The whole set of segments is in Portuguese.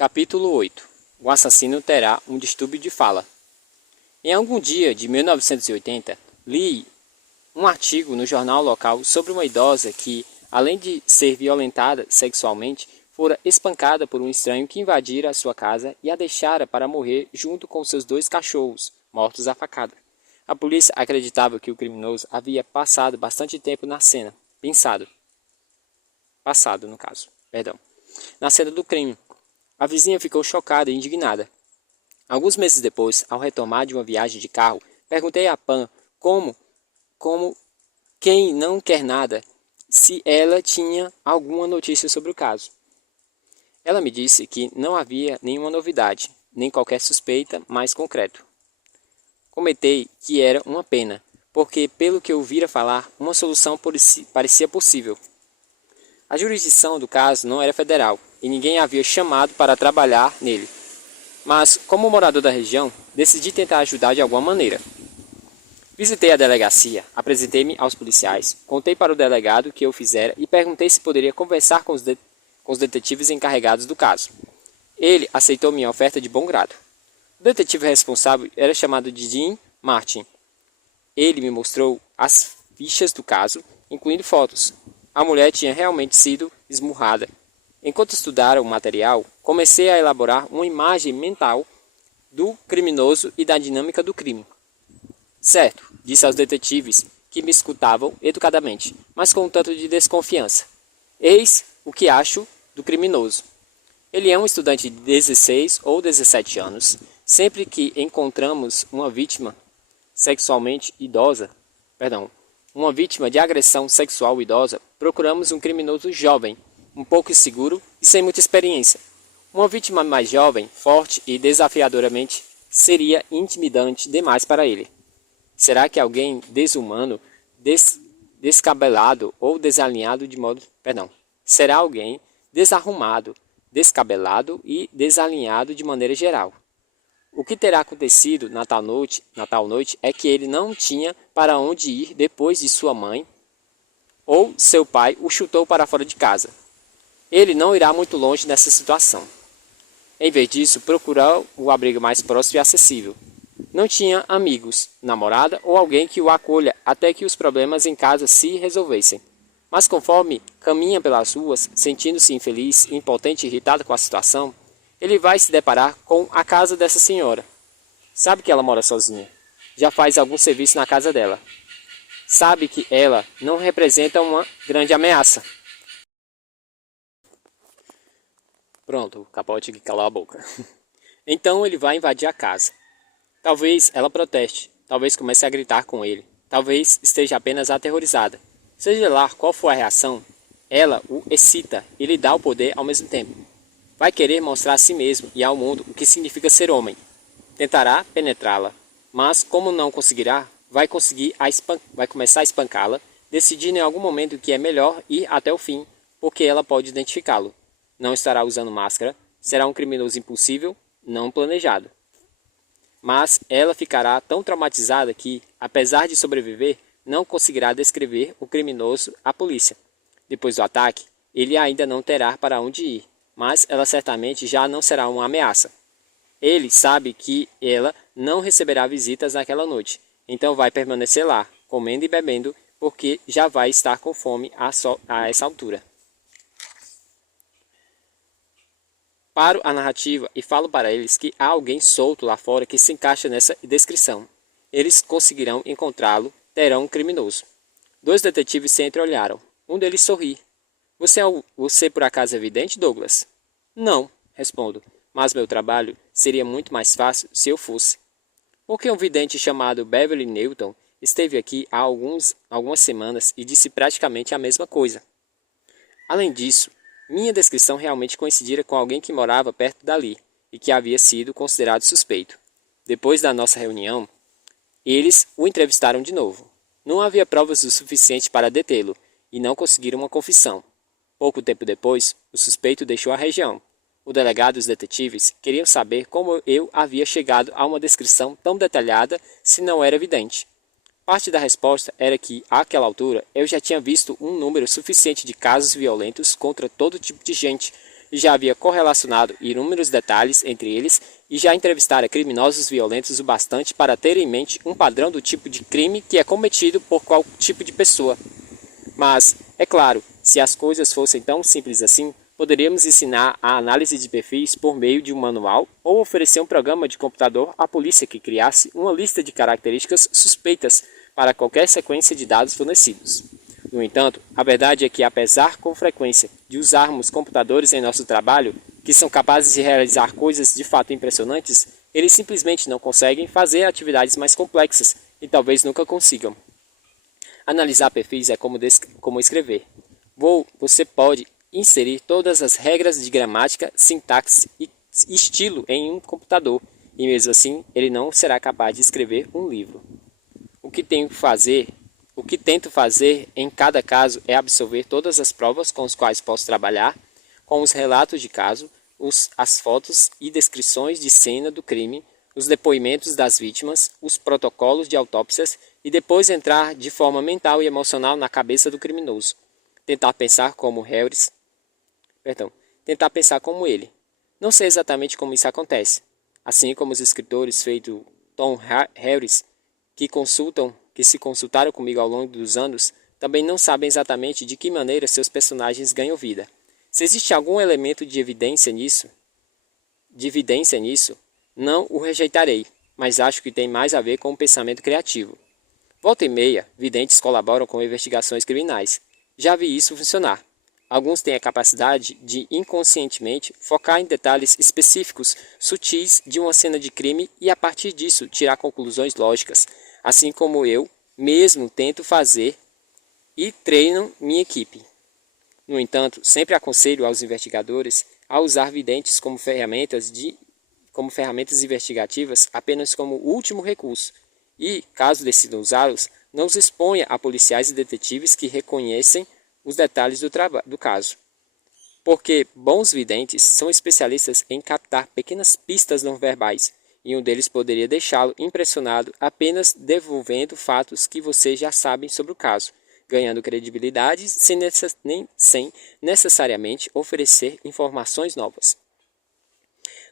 Capítulo 8. O assassino terá um distúrbio de fala. Em algum dia de 1980, li um artigo no jornal local sobre uma idosa que, além de ser violentada sexualmente, fora espancada por um estranho que invadira a sua casa e a deixara para morrer junto com seus 2 cachorros, mortos à facada. A polícia acreditava que o criminoso havia passado bastante tempo na cena, na cena do crime. A vizinha ficou chocada e indignada. Alguns meses depois, ao retornar de uma viagem de carro, perguntei a Pan como quem não quer nada, se ela tinha alguma notícia sobre o caso. Ela me disse que não havia nenhuma novidade, nem qualquer suspeita mais concreto. Comentei que era uma pena, porque pelo que eu ouvira falar, uma solução parecia possível. A jurisdição do caso não era federal, e ninguém havia chamado para trabalhar nele. Mas, como morador da região, decidi tentar ajudar de alguma maneira. Visitei a delegacia, apresentei-me aos policiais, contei para o delegado o que eu fizera e perguntei se poderia conversar com os detetives encarregados do caso. Ele aceitou minha oferta de bom grado. O detetive responsável era chamado de Jim Martin. Ele me mostrou as fichas do caso, incluindo fotos. A mulher tinha realmente sido esmurrada. Enquanto estudara o material, comecei a elaborar uma imagem mental do criminoso e da dinâmica do crime. Certo, disse aos detetives, que me escutavam educadamente, mas com um tanto de desconfiança. Eis o que acho do criminoso. Ele é um estudante de 16 ou 17 anos. Sempre que encontramos uma vítima uma vítima de agressão sexual idosa, procuramos um criminoso jovem, um pouco inseguro e sem muita experiência. Uma vítima mais jovem, forte e desafiadoramente seria intimidante demais para ele. Será que alguém desumano, descabelado ou desalinhado Será alguém desarrumado, descabelado e desalinhado de maneira geral. O que terá acontecido na tal noite é que ele não tinha para onde ir depois de sua mãe ou seu pai o chutou para fora de casa. Ele não irá muito longe nessa situação. Em vez disso, procurou o abrigo mais próximo e acessível. Não tinha amigos, namorada ou alguém que o acolha até que os problemas em casa se resolvessem. Mas conforme caminha pelas ruas, sentindo-se infeliz, impotente e irritado com a situação, ele vai se deparar com a casa dessa senhora. Sabe que ela mora sozinha. Já faz algum serviço na casa dela. Sabe que ela não representa uma grande ameaça. Pronto, o capote que calou a boca. Então ele vai invadir a casa. Talvez ela proteste, talvez comece a gritar com ele, talvez esteja apenas aterrorizada. Seja lá qual for a reação, ela o excita e lhe dá o poder ao mesmo tempo. Vai querer mostrar a si mesmo e ao mundo o que significa ser homem. Tentará penetrá-la, mas como não conseguirá, vai começar a espancá-la, decidindo em algum momento que é melhor ir até o fim, porque ela pode identificá-lo. Não estará usando máscara, será um criminoso impulsivo, não planejado. Mas ela ficará tão traumatizada que, apesar de sobreviver, não conseguirá descrever o criminoso à polícia. Depois do ataque, ele ainda não terá para onde ir, mas ela certamente já não será uma ameaça. Ele sabe que ela não receberá visitas naquela noite, então vai permanecer lá, comendo e bebendo, porque já vai estar com fome a essa altura. Paro a narrativa e falo para eles que há alguém solto lá fora que se encaixa nessa descrição. Eles conseguirão encontrá-lo, terão um criminoso. 2 detetives se entreolharam. Um deles sorri. Você por acaso é vidente, Douglas? Não, respondo, mas meu trabalho seria muito mais fácil se eu fosse. Porque um vidente chamado Beverly Newton esteve aqui há algumas semanas e disse praticamente a mesma coisa. Além disso, minha descrição realmente coincidira com alguém que morava perto dali e que havia sido considerado suspeito. Depois da nossa reunião, eles o entrevistaram de novo. Não havia provas o suficiente para detê-lo e não conseguiram uma confissão. Pouco tempo depois, o suspeito deixou a região. O delegado e os detetives queriam saber como eu havia chegado a uma descrição tão detalhada se não era evidente. Parte da resposta era que, àquela altura, eu já tinha visto um número suficiente de casos violentos contra todo tipo de gente, e já havia correlacionado inúmeros detalhes entre eles e já entrevistara criminosos violentos o bastante para ter em mente um padrão do tipo de crime que é cometido por qual tipo de pessoa. Mas, é claro, se as coisas fossem tão simples assim, poderíamos ensinar a análise de perfis por meio de um manual ou oferecer um programa de computador à polícia que criasse uma lista de características suspeitas para qualquer sequência de dados fornecidos. No entanto, a verdade é que, apesar com frequência de usarmos computadores em nosso trabalho, que são capazes de realizar coisas de fato impressionantes, eles simplesmente não conseguem fazer atividades mais complexas e talvez nunca consigam. Analisar perfis é como escrever. Você pode inserir todas as regras de gramática, sintaxe e estilo em um computador, e mesmo assim ele não será capaz de escrever um livro. O que tento fazer em cada caso é absorver todas as provas com as quais posso trabalhar, com os relatos de caso, as fotos e descrições de cena do crime, os depoimentos das vítimas, os protocolos de autópsias e depois entrar de forma mental e emocional na cabeça do criminoso. Tentar pensar como ele. Não sei exatamente como isso acontece. Assim como os escritores feito Tom Harris, que se consultaram comigo ao longo dos anos, também não sabem exatamente de que maneira seus personagens ganham vida. Se existe algum elemento de evidência nisso, não o rejeitarei, mas acho que tem mais a ver com o pensamento criativo. Volta e meia, videntes colaboram com investigações criminais. Já vi isso funcionar. Alguns têm a capacidade de, inconscientemente, focar em detalhes específicos, sutis de uma cena de crime e, a partir disso, tirar conclusões lógicas, assim como eu mesmo tento fazer e treino minha equipe. No entanto, sempre aconselho aos investigadores a usar videntes como ferramentas investigativas apenas como último recurso e, caso decidam usá-los, não os exponha a policiais e detetives que reconhecem os detalhes do caso. Porque bons videntes são especialistas em captar pequenas pistas não verbais, e um deles poderia deixá-lo impressionado apenas devolvendo fatos que você já sabe sobre o caso, ganhando credibilidade sem necessariamente oferecer informações novas.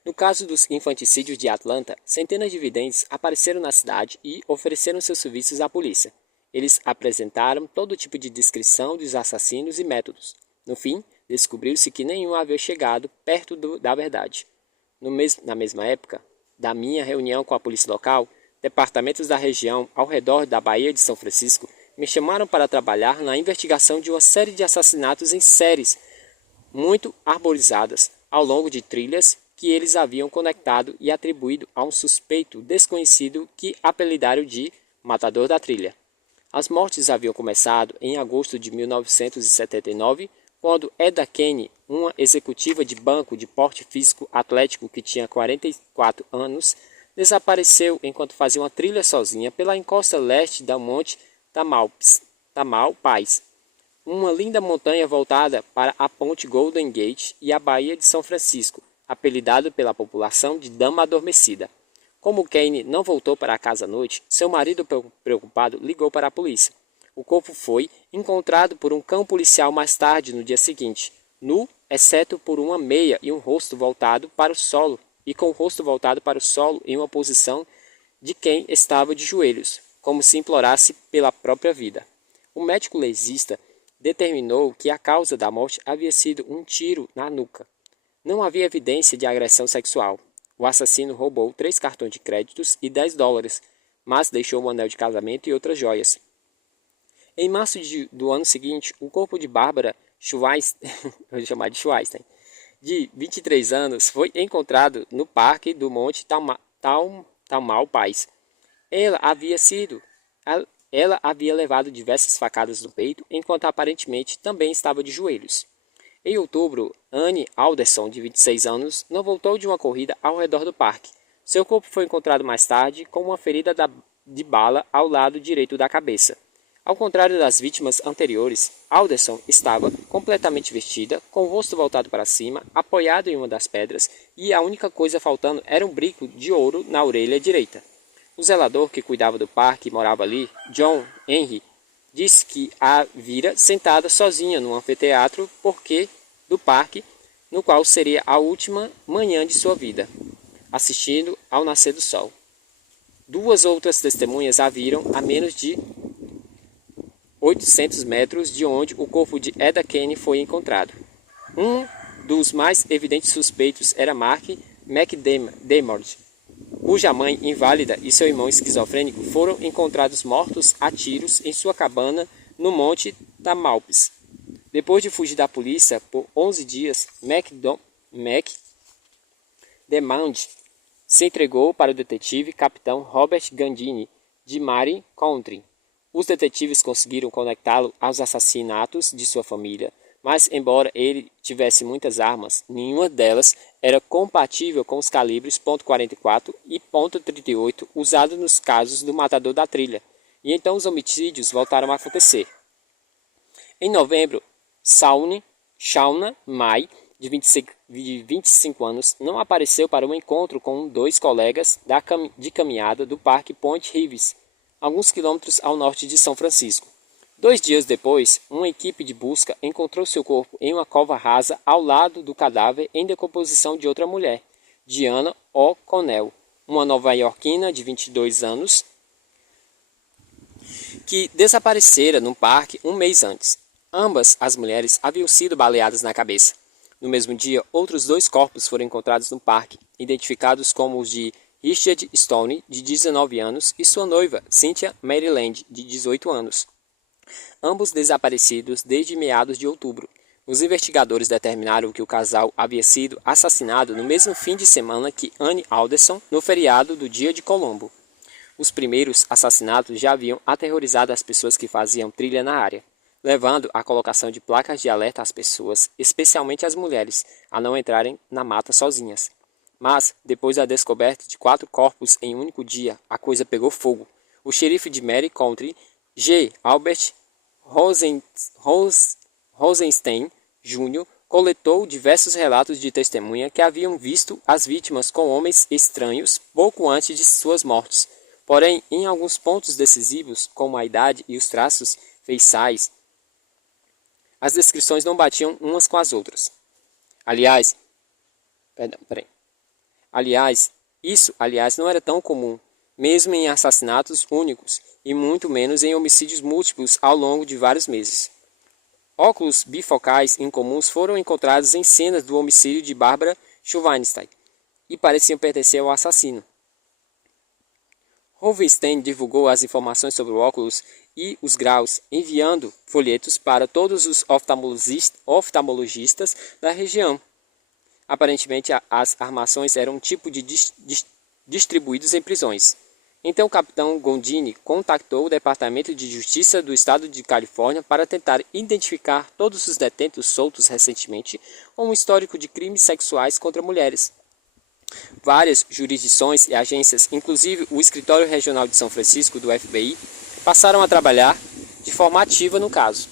No caso dos infanticídios de Atlanta, centenas de videntes apareceram na cidade e ofereceram seus serviços à polícia. Eles apresentaram todo tipo de descrição dos assassinos e métodos. No fim, descobriu-se que nenhum havia chegado perto da verdade. Na mesma época da minha reunião com a polícia local, departamentos da região ao redor da Baía de São Francisco me chamaram para trabalhar na investigação de uma série de assassinatos em séries muito arborizadas ao longo de trilhas que eles haviam conectado e atribuído a um suspeito desconhecido que apelidaram de Matador da Trilha. As mortes haviam começado em agosto de 1979, quando Eda Kane, uma executiva de banco de porte físico atlético que tinha 44 anos, desapareceu enquanto fazia uma trilha sozinha pela encosta leste da Monte Tamalpais, uma linda montanha voltada para a ponte Golden Gate e a Baía de São Francisco, apelidado pela população de Dama Adormecida. Como Kane não voltou para casa à noite, seu marido, preocupado, ligou para a polícia. O corpo foi encontrado por um cão policial mais tarde no dia seguinte, nu, exceto por uma meia e um rosto voltado para o solo, em uma posição de quem estava de joelhos, como se implorasse pela própria vida. O médico legista determinou que a causa da morte havia sido um tiro na nuca. Não havia evidência de agressão sexual. O assassino roubou 3 cartões de créditos e $10, mas deixou um anel de casamento e outras joias. Em março do ano seguinte, o corpo de Barbara Schweinstein, de 23 anos, foi encontrado no parque do Monte Tamalpais. Ela havia levado diversas facadas no peito, enquanto aparentemente também estava de joelhos. Em outubro, Anne Alderson, de 26 anos, não voltou de uma corrida ao redor do parque. Seu corpo foi encontrado mais tarde com uma ferida de bala ao lado direito da cabeça. Ao contrário das vítimas anteriores, Alderson estava completamente vestida, com o rosto voltado para cima, apoiado em uma das pedras, e a única coisa faltando era um brinco de ouro na orelha direita. O zelador que cuidava do parque e morava ali, John Henry, disse que a vira sentada sozinha no anfiteatro do parque no qual seria a última manhã de sua vida, assistindo ao nascer do sol. Duas outras testemunhas a viram a menos de 800 metros de onde o corpo de Eda Kane foi encontrado. Um dos mais evidentes suspeitos era Mark McDermott, cuja mãe inválida e seu irmão esquizofrênico foram encontrados mortos a tiros em sua cabana no Monte Tamalpais. Depois de fugir da polícia por 11 dias, McDermott se entregou para o detetive capitão Robert Gandini, de Marin County. Os detetives conseguiram conectá-lo aos assassinatos de sua família, mas embora ele tivesse muitas armas, nenhuma delas era compatível com os calibres .44 e .38 usados nos casos do matador da trilha, e então os homicídios voltaram a acontecer. Em novembro, Shauna Mai, de 25 anos, não apareceu para um encontro com dois colegas de caminhada do Parque Point Reyes, alguns quilômetros ao norte de São Francisco. 2 dias depois, uma equipe de busca encontrou seu corpo em uma cova rasa ao lado do cadáver em decomposição de outra mulher, Diana O'Connell, uma nova-iorquina de 22 anos, que desaparecera no parque um mês antes. Ambas as mulheres haviam sido baleadas na cabeça. No mesmo dia, outros 2 corpos foram encontrados no parque, identificados como os de Richard Stone, de 19 anos, e sua noiva, Cynthia Maryland, de 18 anos. Ambos desaparecidos desde meados de outubro. Os investigadores determinaram que o casal havia sido assassinado no mesmo fim de semana que Anne Alderson, no feriado do Dia de Colombo. Os primeiros assassinatos já haviam aterrorizado as pessoas que faziam trilha na área, levando à colocação de placas de alerta às pessoas, especialmente às mulheres, a não entrarem na mata sozinhas. Mas, depois da descoberta de 4 corpos em um único dia, a coisa pegou fogo. O xerife de Mary County, G. Albert Rosenstein Jr., coletou diversos relatos de testemunha que haviam visto as vítimas com homens estranhos pouco antes de suas mortes. Porém, em alguns pontos decisivos, como a idade e os traços feiçais, as descrições não batiam umas com as outras. Isso não era tão comum, mesmo em assassinatos únicos, e muito menos em homicídios múltiplos ao longo de vários meses. Óculos bifocais incomuns foram encontrados em cenas do homicídio de Barbara Schweinstein e pareciam pertencer ao assassino. Rosenstein divulgou as informações sobre o óculos e os graus, enviando folhetos para todos os oftalmologistas da região. Aparentemente, as armações eram distribuídos em prisões. Então o capitão Gondini contactou o Departamento de Justiça do Estado de Califórnia para tentar identificar todos os detentos soltos recentemente com um histórico de crimes sexuais contra mulheres. Várias jurisdições e agências, inclusive o Escritório Regional de São Francisco do FBI, passaram a trabalhar de forma ativa no caso.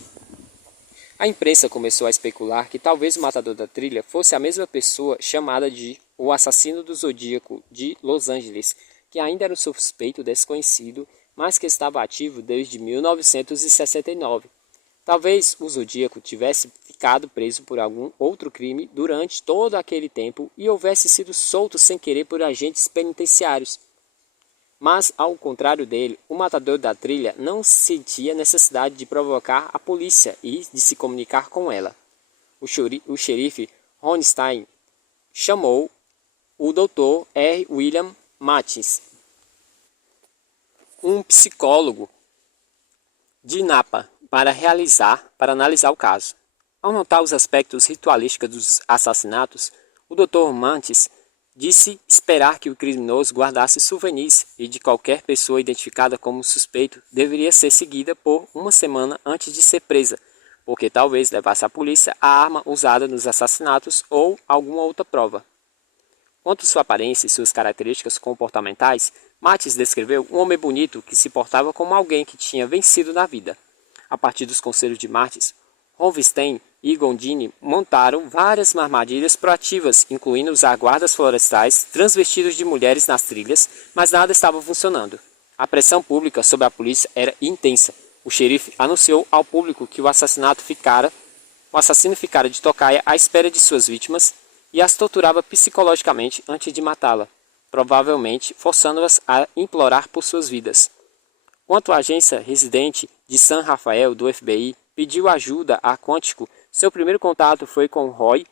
A imprensa começou a especular que talvez o matador da trilha fosse a mesma pessoa chamada de o assassino do Zodíaco de Los Angeles, que ainda era um suspeito desconhecido, mas que estava ativo desde 1969. Talvez o Zodíaco tivesse ficado preso por algum outro crime durante todo aquele tempo e houvesse sido solto sem querer por agentes penitenciários. Mas, ao contrário dele, o matador da trilha não sentia necessidade de provocar a polícia e de se comunicar com ela. O xerife Hornstein chamou o Dr. R. William Mattis, um psicólogo de Napa, para analisar o caso. Ao notar os aspectos ritualísticos dos assassinatos, o Dr. Mattis disse esperar que o criminoso guardasse souvenirs e de qualquer pessoa identificada como suspeito deveria ser seguida por 1 semana antes de ser presa, porque talvez levasse à polícia a arma usada nos assassinatos ou alguma outra prova. Quanto à sua aparência e suas características comportamentais, Mattis descreveu um homem bonito que se portava como alguém que tinha vencido na vida. A partir dos conselhos de Mattis, Rosenstein e Gondini montaram várias armadilhas proativas, incluindo usar guardas florestais transvestidos de mulheres nas trilhas, mas nada estava funcionando. A pressão pública sobre a polícia era intensa. O xerife anunciou ao público que o assassinato ficara O assassino ficara de tocaia à espera de suas vítimas e as torturava psicologicamente antes de matá-la, provavelmente forçando-as a implorar por suas vidas. Quanto à agência residente de San Rafael do FBI pediu ajuda a Quantico, seu primeiro contato foi com Roy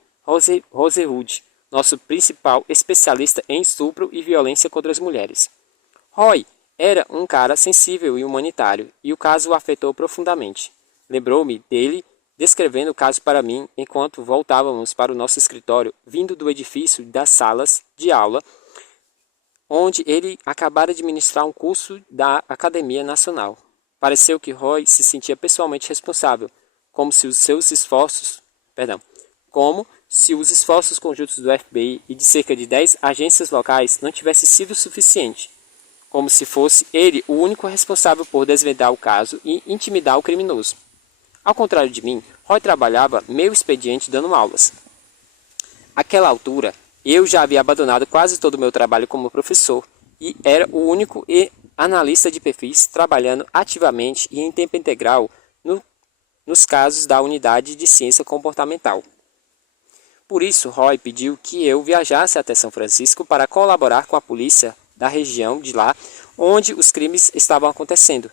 Rosewood, nosso principal especialista em estupro e violência contra as mulheres. Roy era um cara sensível e humanitário, e o caso o afetou profundamente. Lembrou-me dele descrevendo o caso para mim enquanto voltávamos para o nosso escritório, vindo do edifício das salas de aula, onde ele acabara de ministrar um curso da Academia Nacional. Pareceu que Roy se sentia pessoalmente responsável, como se os esforços conjuntos do FBI e de cerca de 10 agências locais não tivessem sido suficiente, como se fosse ele o único responsável por desvendar o caso e intimidar o criminoso. Ao contrário de mim, Roy trabalhava meio expediente dando aulas. Àquela altura, eu já havia abandonado quase todo o meu trabalho como professor e era o único analista de perfis trabalhando ativamente e em tempo integral nos casos da unidade de ciência comportamental. Por isso, Roy pediu que eu viajasse até São Francisco para colaborar com a polícia da região de lá onde os crimes estavam acontecendo.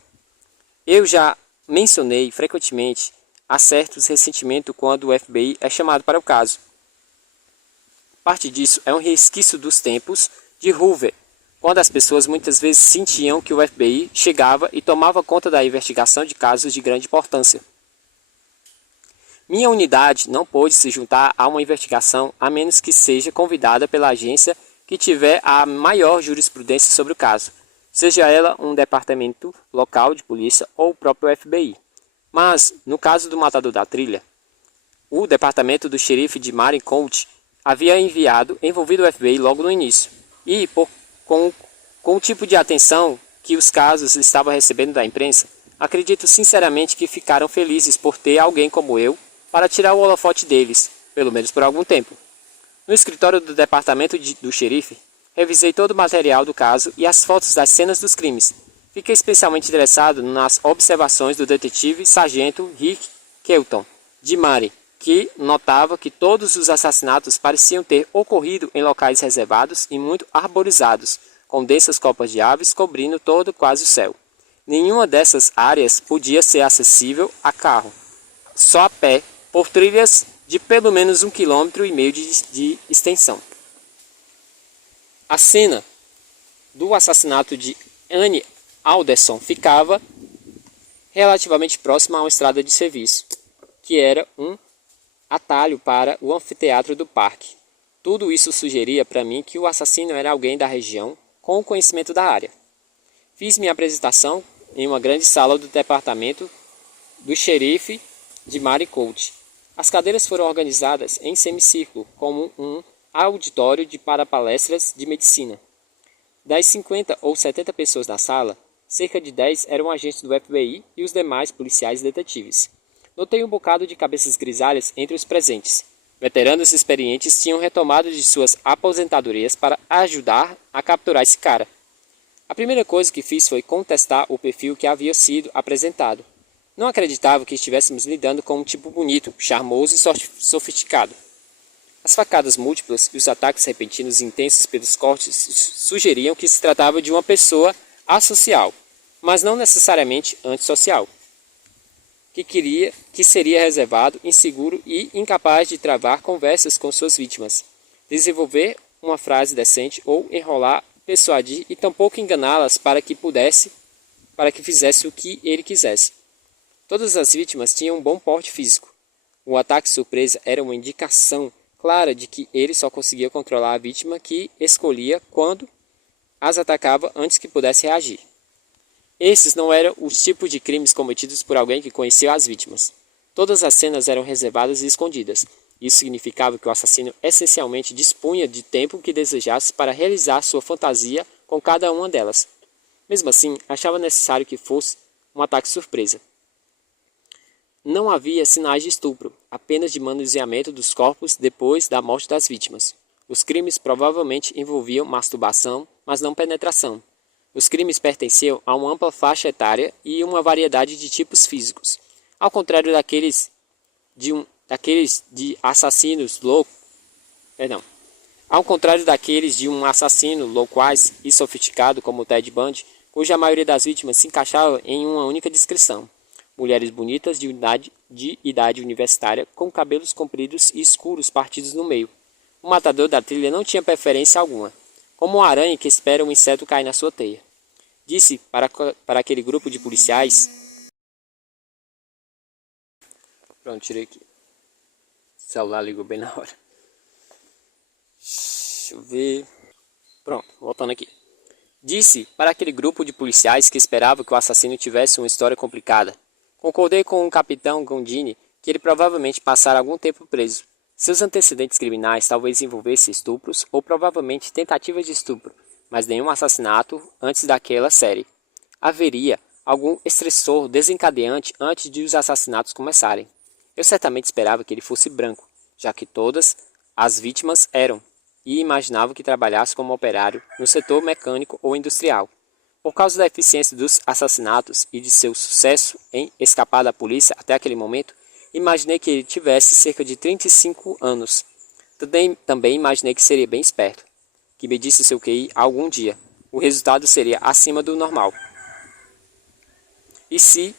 Eu já mencionei frequentemente a certos ressentimentos quando o FBI é chamado para o caso. Parte disso é um resquício dos tempos de Hoover, quando as pessoas muitas vezes sentiam que o FBI chegava e tomava conta da investigação de casos de grande importância. Minha unidade não pôde se juntar a uma investigação a menos que seja convidada pela agência que tiver a maior jurisprudência sobre o caso, seja ela um departamento local de polícia ou o próprio FBI. Mas, no caso do matador da trilha, o departamento do xerife de Marin-County havia envolvido o FBI logo no início, e com o tipo de atenção que os casos estavam recebendo da imprensa, acredito sinceramente que ficaram felizes por ter alguém como eu para tirar o holofote deles, pelo menos por algum tempo. No escritório do departamento do xerife, revisei todo o material do caso e as fotos das cenas dos crimes. Fiquei especialmente interessado nas observações do detetive sargento Rick Kelton, de Mari, que notava que todos os assassinatos pareciam ter ocorrido em locais reservados e muito arborizados, com densas copas de aves cobrindo todo quase o céu. Nenhuma dessas áreas podia ser acessível a carro, só a pé, por trilhas de pelo menos 1,5 km de extensão. A cena do assassinato de Anne Alderson ficava relativamente próxima a uma estrada de serviço, que era um atalho para o anfiteatro do parque. Tudo isso sugeria para mim que o assassino era alguém da região com conhecimento da área. Fiz minha apresentação em uma grande sala do departamento do xerife de Marin-County. As cadeiras foram organizadas em semicírculo, como um auditório para palestras de medicina. Das 50 ou 70 pessoas na sala, cerca de 10 eram agentes do FBI e os demais policiais e detetives. Notei um bocado de cabeças grisalhas entre os presentes. Veteranos experientes tinham retomado de suas aposentadorias para ajudar a capturar esse cara. A primeira coisa que fiz foi contestar o perfil que havia sido apresentado. Não acreditava que estivéssemos lidando com um tipo bonito, charmoso e sofisticado. As facadas múltiplas e os ataques repentinos e intensos pelos cortes sugeriam que se tratava de uma pessoa associal, mas não necessariamente antissocial, que seria reservado, inseguro e incapaz de travar conversas com suas vítimas, desenvolver uma frase decente ou enrolar, persuadir e tampouco enganá-las para que fizesse o que ele quisesse. Todas as vítimas tinham um bom porte físico. O ataque surpresa era uma indicação clara de que ele só conseguia controlar a vítima que escolhia quando as atacava antes que pudesse reagir. Esses não eram os tipos de crimes cometidos por alguém que conhecia as vítimas. Todas as cenas eram reservadas e escondidas. Isso significava que o assassino essencialmente dispunha de tempo que desejasse para realizar sua fantasia com cada uma delas. Mesmo assim, achava necessário que fosse um ataque surpresa. Não havia sinais de estupro, apenas de manuseamento dos corpos depois da morte das vítimas. Os crimes provavelmente envolviam masturbação, mas não penetração. Os crimes pertenciam a uma ampla faixa etária e uma variedade de tipos físicos, ao contrário daqueles de um daqueles de assassinos loucos, perdão, ao contrário daqueles de um assassino loquaz e sofisticado como Ted Bundy, cuja maioria das vítimas se encaixava em uma única descrição: mulheres bonitas de idade universitária, com cabelos compridos e escuros partidos no meio. O matador da trilha não tinha preferência alguma, como uma aranha que espera um inseto cair na sua teia. Disse para aquele grupo de policiais... Pronto, tirei aqui. O celular ligou bem na hora. Deixa eu ver... Pronto, voltando aqui. Disse para aquele grupo de policiais que esperava que o assassino tivesse uma história complicada. Concordei com o capitão Gondini que ele provavelmente passara algum tempo preso. Seus antecedentes criminais talvez envolvessem estupros ou provavelmente tentativas de estupro, mas nenhum assassinato antes daquela série. Haveria algum estressor desencadeante antes de os assassinatos começarem. Eu certamente esperava que ele fosse branco, já que todas as vítimas eram, e imaginava que trabalhasse como operário no setor mecânico ou industrial. Por causa da eficiência dos assassinatos e de seu sucesso em escapar da polícia até aquele momento, imaginei que ele tivesse cerca de 35 anos. Também imaginei que seria bem esperto, que medisse seu QI algum dia. O resultado seria acima do normal. E se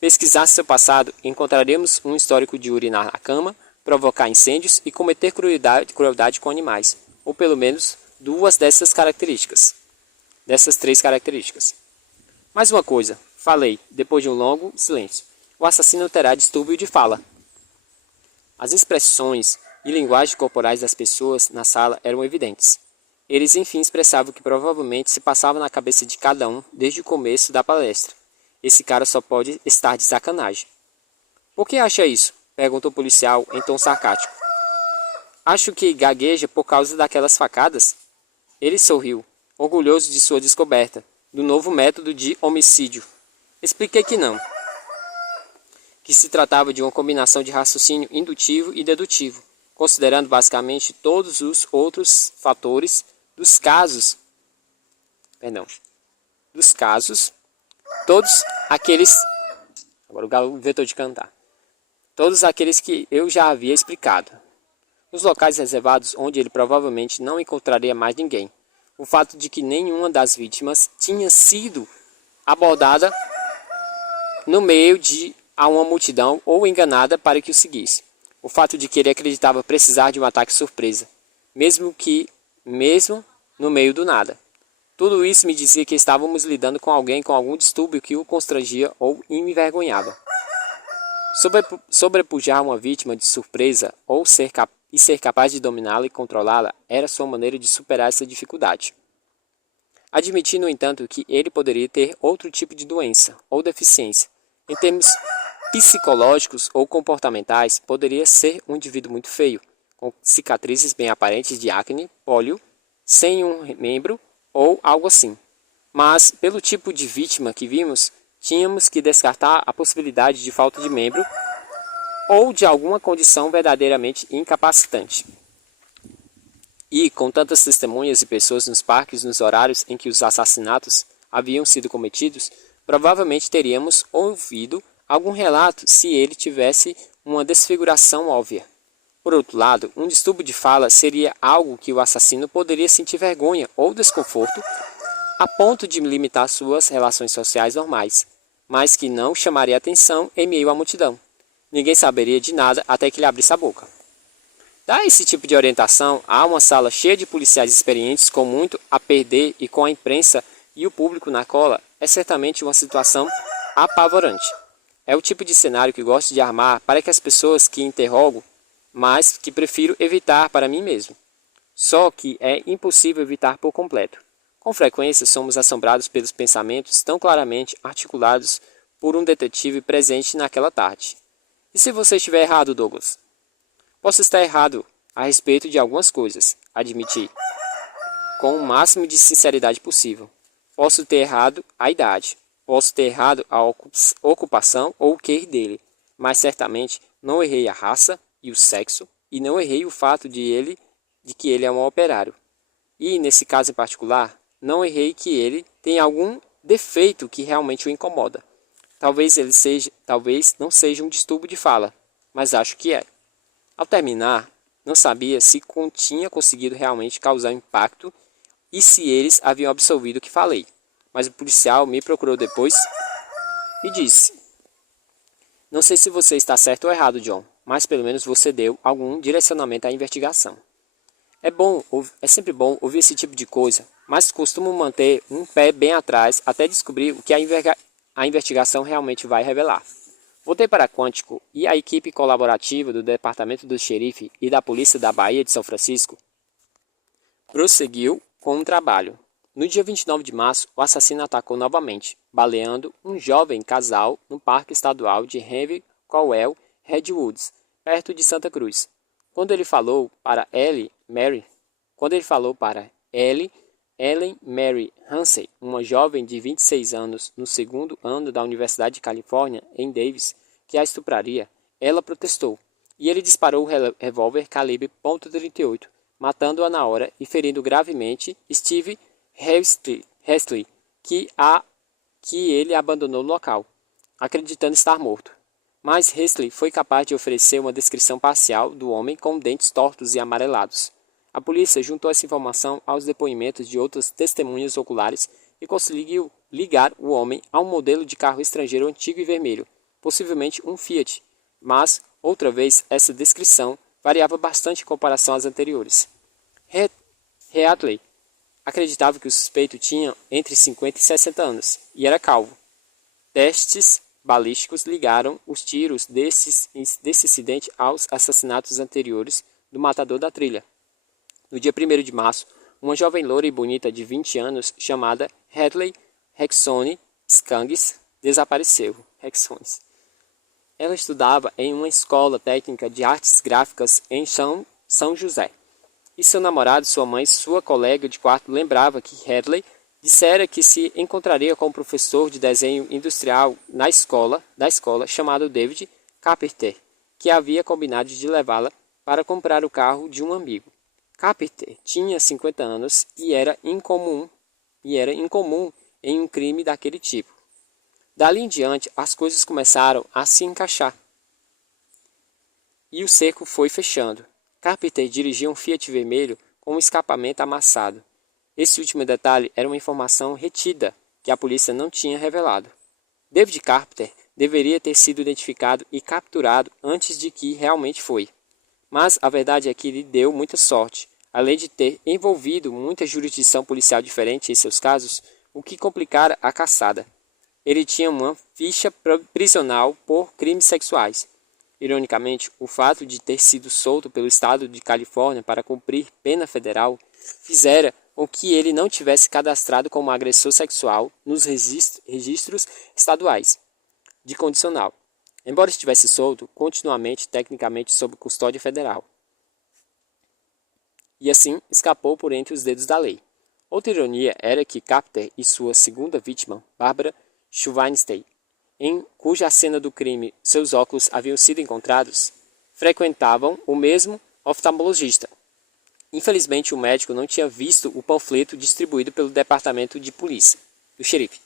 pesquisasse seu passado, encontraremos um histórico de urinar na cama, provocar incêndios e cometer crueldade com animais, ou pelo menos duas dessas três características. Mais uma coisa, falei, depois de um longo silêncio. O assassino terá distúrbio de fala. As expressões e linguagem corporais das pessoas na sala eram evidentes. Eles enfim expressavam o que provavelmente se passava na cabeça de cada um desde o começo da palestra. Esse cara só pode estar de sacanagem. Por que acha isso? Perguntou o policial em tom sarcástico. Acho que gagueja por causa daquelas facadas? Ele sorriu, orgulhoso de sua descoberta, do novo método de homicídio. Expliquei que não. Que se tratava de uma combinação de raciocínio indutivo e dedutivo, considerando basicamente todos os outros fatores dos casos, todos aqueles, agora o galo inventou de cantar, todos aqueles que eu já havia explicado. Nos locais reservados onde ele provavelmente não encontraria mais ninguém. O fato de que nenhuma das vítimas tinha sido abordada no meio de uma multidão ou enganada para que o seguisse. O fato de que ele acreditava precisar de um ataque surpresa, mesmo no meio do nada. Tudo isso me dizia que estávamos lidando com alguém com algum distúrbio que o constrangia ou envergonhava. Sobrepujar uma vítima de surpresa ou ser capaz de dominá-la e controlá-la era sua maneira de superar essa dificuldade. Admiti, no entanto, que ele poderia ter outro tipo de doença ou deficiência. Em termos psicológicos ou comportamentais, poderia ser um indivíduo muito feio, com cicatrizes bem aparentes de acne, pólio, sem um membro ou algo assim. Mas, pelo tipo de vítima que vimos, tínhamos que descartar a possibilidade de falta de membro ou de alguma condição verdadeiramente incapacitante. E, com tantas testemunhas e pessoas nos parques nos horários em que os assassinatos haviam sido cometidos, provavelmente teríamos ouvido algum relato se ele tivesse uma desfiguração óbvia. Por outro lado, um distúrbio de fala seria algo que o assassino poderia sentir vergonha ou desconforto a ponto de limitar suas relações sociais normais, mas que não chamaria atenção em meio à multidão. Ninguém saberia de nada até que ele abrisse a boca. Dar esse tipo de orientação a uma sala cheia de policiais experientes com muito a perder e com a imprensa e o público na cola é certamente uma situação apavorante. É o tipo de cenário que gosto de armar para que as pessoas que interrogo, mas que prefiro evitar para mim mesmo. Só que é impossível evitar por completo. Com frequência somos assombrados pelos pensamentos tão claramente articulados por um detetive presente naquela tarde. E se você estiver errado, Douglas? Posso estar errado a respeito de algumas coisas, admiti, com o máximo de sinceridade possível. Posso ter errado a idade, posso ter errado a ocupação ou o QI dele, mas certamente não errei a raça e o sexo, e não errei o fato de que ele é um operário. E, nesse caso em particular, não errei que ele tem algum defeito que realmente o incomoda. Talvez não seja um distúrbio de fala, mas acho que é. Ao terminar, não sabia se tinha conseguido realmente causar impacto e se eles haviam absolvido o que falei. Mas o policial me procurou depois e disse: "Não sei se você está certo ou errado, John, mas pelo menos você deu algum direcionamento à investigação. É sempre bom ouvir esse tipo de coisa, mas costumo manter um pé bem atrás até descobrir o que a investigação realmente vai revelar." Voltei para Quantico e a equipe colaborativa do Departamento do Xerife e da Polícia da Baía de São Francisco prosseguiu com o trabalho. No dia 29 de março, o assassino atacou novamente, baleando um jovem casal no Parque Estadual de Henry Cowell Redwoods, perto de Santa Cruz. Quando ele falou para Ellen Mary Hansen, uma jovem de 26 anos no segundo ano da Universidade de Califórnia, em Davis, que a estupraria, ela protestou, e ele disparou o revólver calibre .38, matando-a na hora e ferindo gravemente Steve Hestley, que ele abandonou no local, acreditando estar morto. Mas Hestley foi capaz de oferecer uma descrição parcial do homem com dentes tortos e amarelados. A polícia juntou essa informação aos depoimentos de outras testemunhas oculares e conseguiu ligar o homem a um modelo de carro estrangeiro antigo e vermelho, possivelmente um Fiat, mas, outra vez, essa descrição variava bastante em comparação às anteriores. Heatley acreditava que o suspeito tinha entre 50 e 60 anos e era calvo. Testes balísticos ligaram os tiros desse incidente aos assassinatos anteriores do matador da trilha. No dia 1º de março, uma jovem loura e bonita de 20 anos, chamada Hadley Rexone Skangs, desapareceu. Ela estudava em uma escola técnica de artes gráficas em São José. E seu namorado, sua mãe e sua colega de quarto lembrava que Hadley dissera que se encontraria com um professor de desenho industrial da escola chamado David Carpenter, que havia combinado de levá-la para comprar o carro de um amigo. Carpenter tinha 50 anos e era incomum em um crime daquele tipo. Dali em diante, as coisas começaram a se encaixar. E o cerco foi fechando. Carpenter dirigia um Fiat vermelho com um escapamento amassado. Esse último detalhe era uma informação retida que a polícia não tinha revelado. David Carpenter deveria ter sido identificado e capturado antes de que realmente foi. Mas a verdade é que ele deu muita sorte, além de ter envolvido muita jurisdição policial diferente em seus casos, o que complicara a caçada. Ele tinha uma ficha prisional por crimes sexuais. Ironicamente, o fato de ter sido solto pelo estado de Califórnia para cumprir pena federal fizera com que ele não tivesse cadastrado como agressor sexual nos registros estaduais de condicional, embora estivesse solto continuamente tecnicamente sob custódia federal. E assim escapou por entre os dedos da lei. Outra ironia era que Carpenter e sua segunda vítima, Barbara Schweinstein, em cuja cena do crime seus óculos haviam sido encontrados, frequentavam o mesmo oftalmologista. Infelizmente, o médico não tinha visto o panfleto distribuído pelo departamento de polícia, do xerife.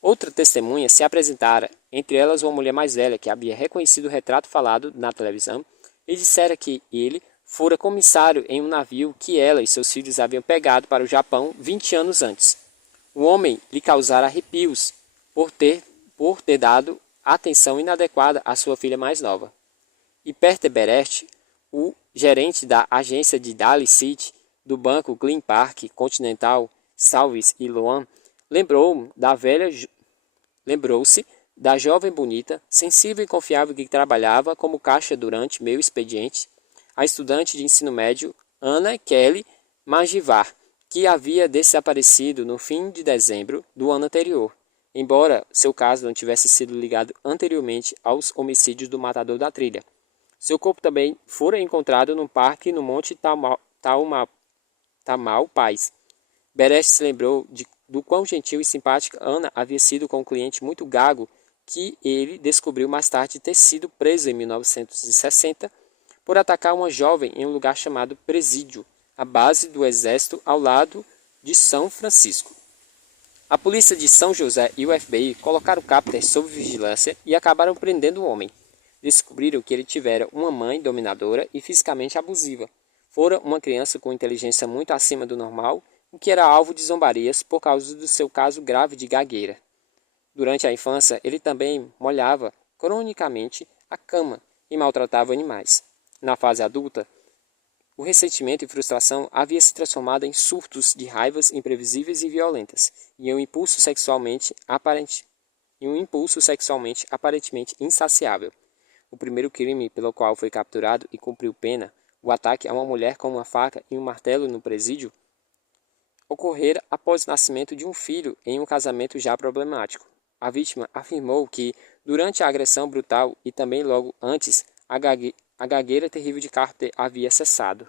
Outra testemunha se apresentara, entre elas uma mulher mais velha que havia reconhecido o retrato falado na televisão e dissera que ele fora comissário em um navio que ela e seus filhos haviam pegado para o Japão 20 anos antes. O homem lhe causara arrepios por ter dado atenção inadequada à sua filha mais nova. E Peter Berest, o gerente da agência de Daly City do banco Glen Park Continental Salves e Loan, lembrou-se da jovem bonita, sensível e confiável que trabalhava como caixa durante meu expediente, a estudante de ensino médio Anna Kelly Magivar, que havia desaparecido no fim de dezembro do ano anterior, embora seu caso não tivesse sido ligado anteriormente aos homicídios do matador da trilha. Seu corpo também fora encontrado num parque no Monte Tamalpais. Berest se lembrou do quão gentil e simpática Ana havia sido com um cliente muito gago que ele descobriu mais tarde ter sido preso em 1960 por atacar uma jovem em um lugar chamado Presídio, a base do exército ao lado de São Francisco. A polícia de São José e o FBI colocaram Carpenter sob vigilância e acabaram prendendo o homem. descobriram que ele tivera uma mãe dominadora e fisicamente abusiva. Fora uma criança com inteligência muito acima do normal, o que era alvo de zombarias por causa do seu caso grave de gagueira. Durante a infância, ele também molhava cronicamente a cama e maltratava animais. Na fase adulta, o ressentimento e frustração havia se transformado em surtos de raivas imprevisíveis e violentas, e um impulso sexualmente aparentemente insaciável. O primeiro crime pelo qual foi capturado e cumpriu pena, o ataque a uma mulher com uma faca e um martelo no presídio, ocorrera após o nascimento de um filho em um casamento já problemático. A vítima afirmou que, durante a agressão brutal e também logo antes, a gagueira terrível de Carter havia cessado.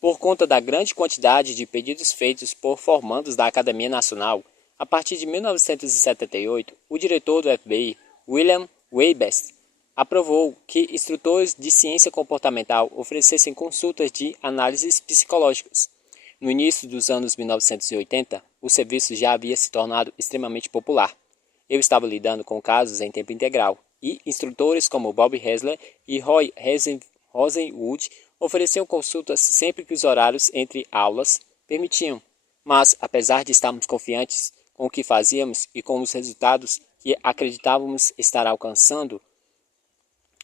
Por conta da grande quantidade de pedidos feitos por formandos da Academia Nacional, a partir de 1978, o diretor do FBI, William Weibest, aprovou que instrutores de ciência comportamental oferecessem consultas de análises psicológicas. No início dos anos 1980, o serviço já havia se tornado extremamente popular. Eu estava lidando com casos em tempo integral, e instrutores como Bob Hessler e Roy Rosenwood ofereciam consultas sempre que os horários entre aulas permitiam. Mas, apesar de estarmos confiantes com o que fazíamos e com os resultados que acreditávamos estar alcançando,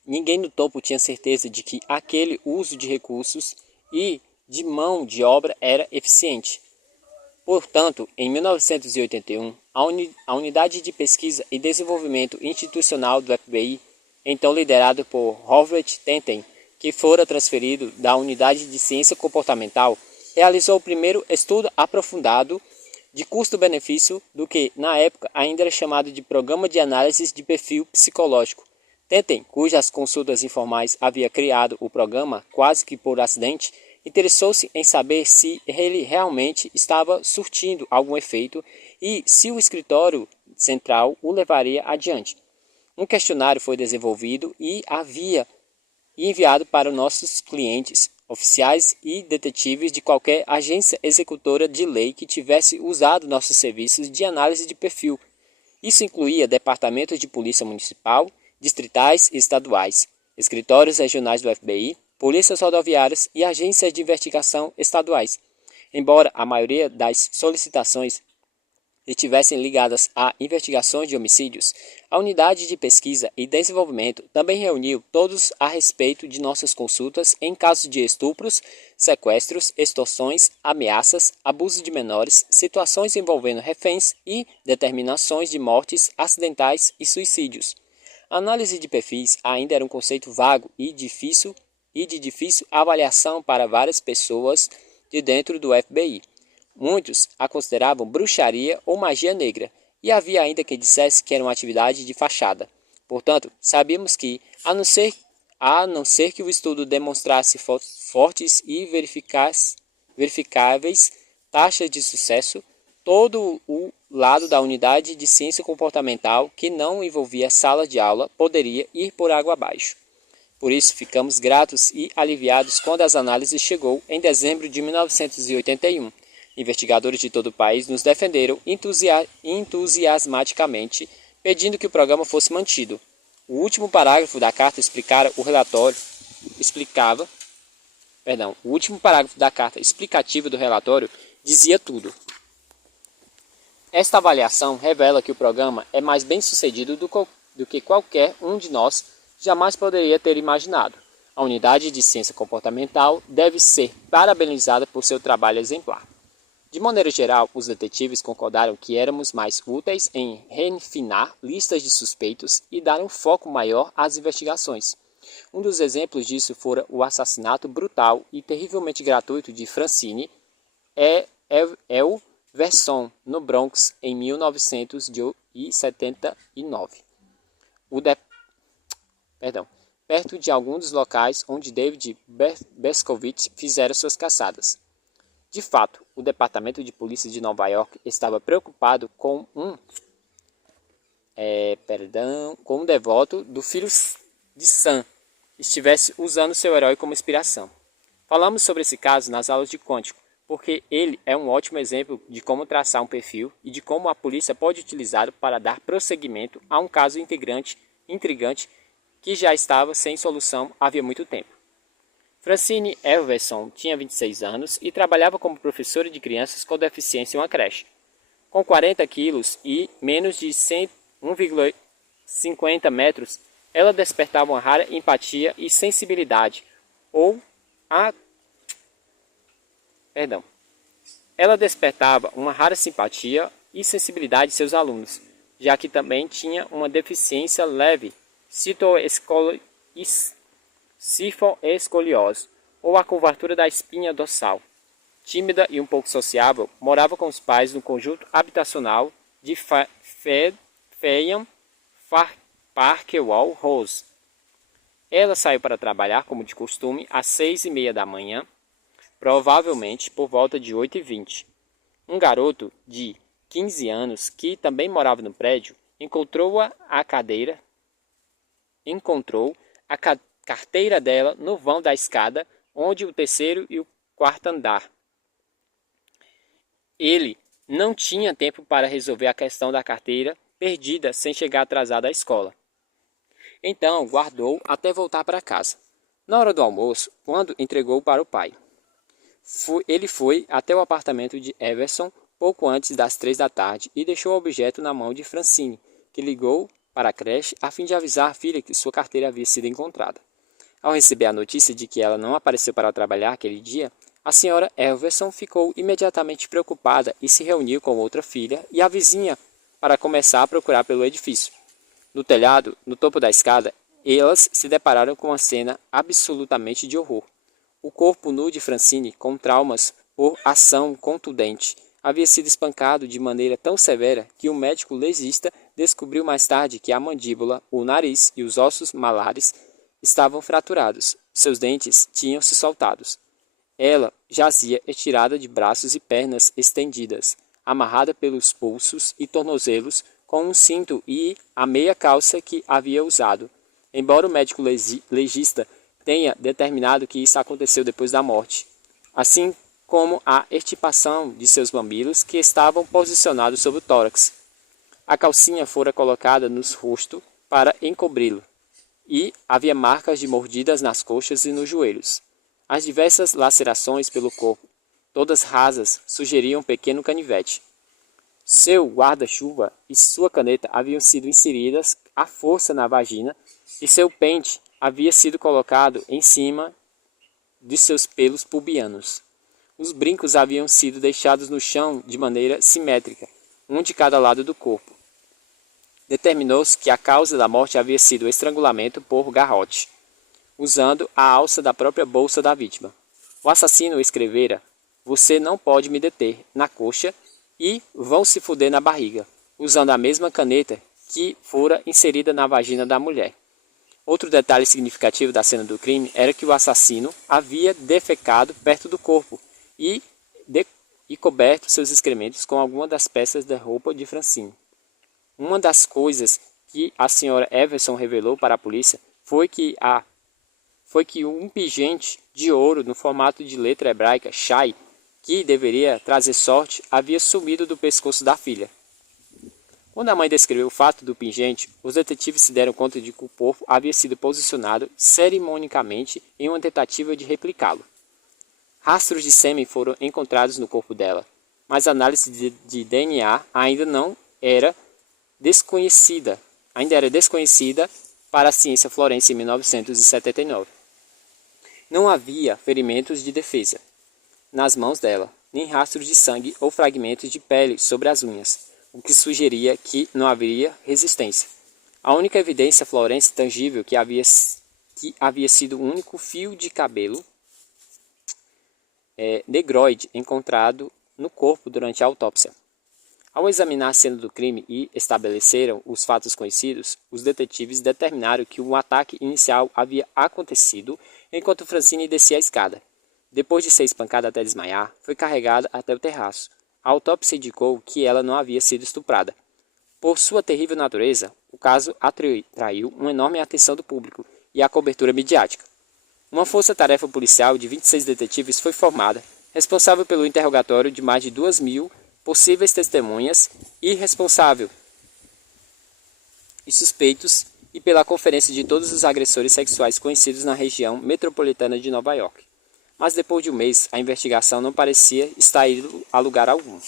ninguém no topo tinha certeza de que aquele uso de recursos e de mão de obra era eficiente. Portanto, em 1981, a Unidade de Pesquisa e Desenvolvimento Institucional do FBI, então liderado por Robert Tenten, que fora transferido da Unidade de Ciência Comportamental, realizou o primeiro estudo aprofundado de custo-benefício do que, na época, ainda era chamado de Programa de Análise de Perfil Psicológico. Tenten, cujas consultas informais havia criado o programa quase que por acidente, interessou-se em saber se ele realmente estava surtindo algum efeito e se o escritório central o levaria adiante. Um questionário foi desenvolvido e enviado para nossos clientes, oficiais e detetives de qualquer agência executora de lei que tivesse usado nossos serviços de análise de perfil. Isso incluía departamentos de polícia municipal, distritais e estaduais, escritórios regionais do FBI, polícias rodoviárias e agências de investigação estaduais. Embora a maioria das solicitações estivessem ligadas a investigações de homicídios, a Unidade de Pesquisa e Desenvolvimento também reuniu todos a respeito de nossas consultas em casos de estupros, sequestros, extorsões, ameaças, abuso de menores, situações envolvendo reféns e determinações de mortes acidentais e suicídios. A análise de perfis ainda era um conceito vago e de difícil avaliação para várias pessoas de dentro do FBI. Muitos a consideravam bruxaria ou magia negra, e havia ainda quem dissesse que era uma atividade de fachada. Portanto, sabíamos que, a não ser que o estudo demonstrasse fortes e verificáveis taxas de sucesso, todo o lado da unidade de ciência comportamental que não envolvia sala de aula poderia ir por água abaixo. Por isso, ficamos gratos e aliviados quando as análises chegou em dezembro de 1981. Investigadores de todo o país nos defenderam entusiasmaticamente, pedindo que o programa fosse mantido. O último parágrafo da carta explicativa do relatório dizia tudo. Esta avaliação revela que o programa é mais bem sucedido do que qualquer um de nós jamais poderia ter imaginado. A unidade de ciência comportamental deve ser parabenizada por seu trabalho exemplar. De maneira geral, os detetives concordaram que éramos mais úteis em refinar listas de suspeitos e dar um foco maior às investigações. Um dos exemplos disso fora o assassinato brutal e terrivelmente gratuito de Francine Everson, no Bronx, em 1979. Perto de alguns dos locais onde David Berkowitz fizera suas caçadas. De fato, o Departamento de Polícia de Nova York estava preocupado com um devoto do filho de Sam estivesse usando seu herói como inspiração. Falamos sobre esse caso nas aulas de quântico, porque ele é um ótimo exemplo de como traçar um perfil e de como a polícia pode utilizá-lo para dar prosseguimento a um caso intrigante que já estava sem solução havia muito tempo. Francine Everson tinha 26 anos e trabalhava como professora de crianças com deficiência em uma creche. Com 40 quilos e menos de 1,50 metros, ela despertava uma rara empatia e sensibilidade, Ela despertava uma rara simpatia e sensibilidade de seus alunos, já que também tinha uma deficiência leve, cifoescoliose, ou a curvatura da espinha dorsal. Tímida e um pouco sociável, morava com os pais no conjunto habitacional de Feian Parkwall Rose. Ela saiu para trabalhar, como de costume, às 6h30 da manhã, provavelmente por volta de 8h20. Um garoto de 15 anos, que também morava no prédio, encontrou a carteira dela no vão da escada, onde o terceiro e o quarto andar. Ele não tinha tempo para resolver a questão da carteira perdida sem chegar atrasado à escola. Então, guardou até voltar para casa. Na hora do almoço, quando entregou para o pai, ele foi até o apartamento de Everson pouco antes das 3 da tarde e deixou o objeto na mão de Francine, que ligou para a creche a fim de avisar a filha que sua carteira havia sido encontrada. Ao receber a notícia de que ela não apareceu para trabalhar aquele dia, a senhora Everson ficou imediatamente preocupada e se reuniu com outra filha e a vizinha para começar a procurar pelo edifício. No telhado, no topo da escada, elas se depararam com uma cena absolutamente de horror. O corpo nu de Francine, com traumas por ação contundente, havia sido espancado de maneira tão severa que o médico legista descobriu mais tarde que a mandíbula, o nariz e os ossos malares estavam fraturados. Seus dentes tinham se soltados. Ela jazia estirada de braços e pernas estendidas, amarrada pelos pulsos e tornozelos com um cinto e a meia calça que havia usado. Embora o médico legista tenha determinado que isso aconteceu depois da morte, assim como a extirpação de seus mamilos que estavam posicionados sobre o tórax. A calcinha fora colocada no rosto para encobri-lo, e havia marcas de mordidas nas coxas e nos joelhos. As diversas lacerações pelo corpo, todas rasas, sugeriam um pequeno canivete. Seu guarda-chuva e sua caneta haviam sido inseridas à força na vagina e seu pente havia sido colocado em cima de seus pelos pubianos. Os brincos haviam sido deixados no chão de maneira simétrica, um de cada lado do corpo. Determinou-se que a causa da morte havia sido o estrangulamento por garrote, usando a alça da própria bolsa da vítima. O assassino escrevera: "Você não pode me deter", na coxa, e "vão se fuder na barriga", usando a mesma caneta que fora inserida na vagina da mulher. Outro detalhe significativo da cena do crime era que o assassino havia defecado perto do corpo e coberto seus excrementos com alguma das peças da roupa de Francine. Uma das coisas que a senhora Everson revelou para a polícia foi que um pingente de ouro no formato de letra hebraica Shai, que deveria trazer sorte, havia sumido do pescoço da filha. Quando a mãe descreveu o fato do pingente, os detetives se deram conta de que o corpo havia sido posicionado cerimonialmente em uma tentativa de replicá-lo. Rastros de sêmen foram encontrados no corpo dela, mas a análise de DNA ainda era desconhecida para a ciência florense em 1979. Não havia ferimentos de defesa nas mãos dela, nem rastros de sangue ou fragmentos de pele sobre as unhas, o que sugeria que não haveria resistência. A única evidência florense tangível que havia sido o único fio de cabelo negroide encontrado no corpo durante a autópsia. Ao examinar a cena do crime e estabeleceram os fatos conhecidos, os detetives determinaram que um ataque inicial havia acontecido enquanto Francine descia a escada. Depois de ser espancada até desmaiar, foi carregada até o terraço. A autópsia indicou que ela não havia sido estuprada. Por sua terrível natureza, o caso atraiu uma enorme atenção do público e a cobertura midiática. Uma força-tarefa policial de 26 detetives foi formada, responsável pelo interrogatório de mais de 2.000 possíveis testemunhas e responsável e suspeitos e pela conferência de todos os agressores sexuais conhecidos na região metropolitana de Nova York. Mas depois de um mês, a investigação não parecia estar indo a lugar algum.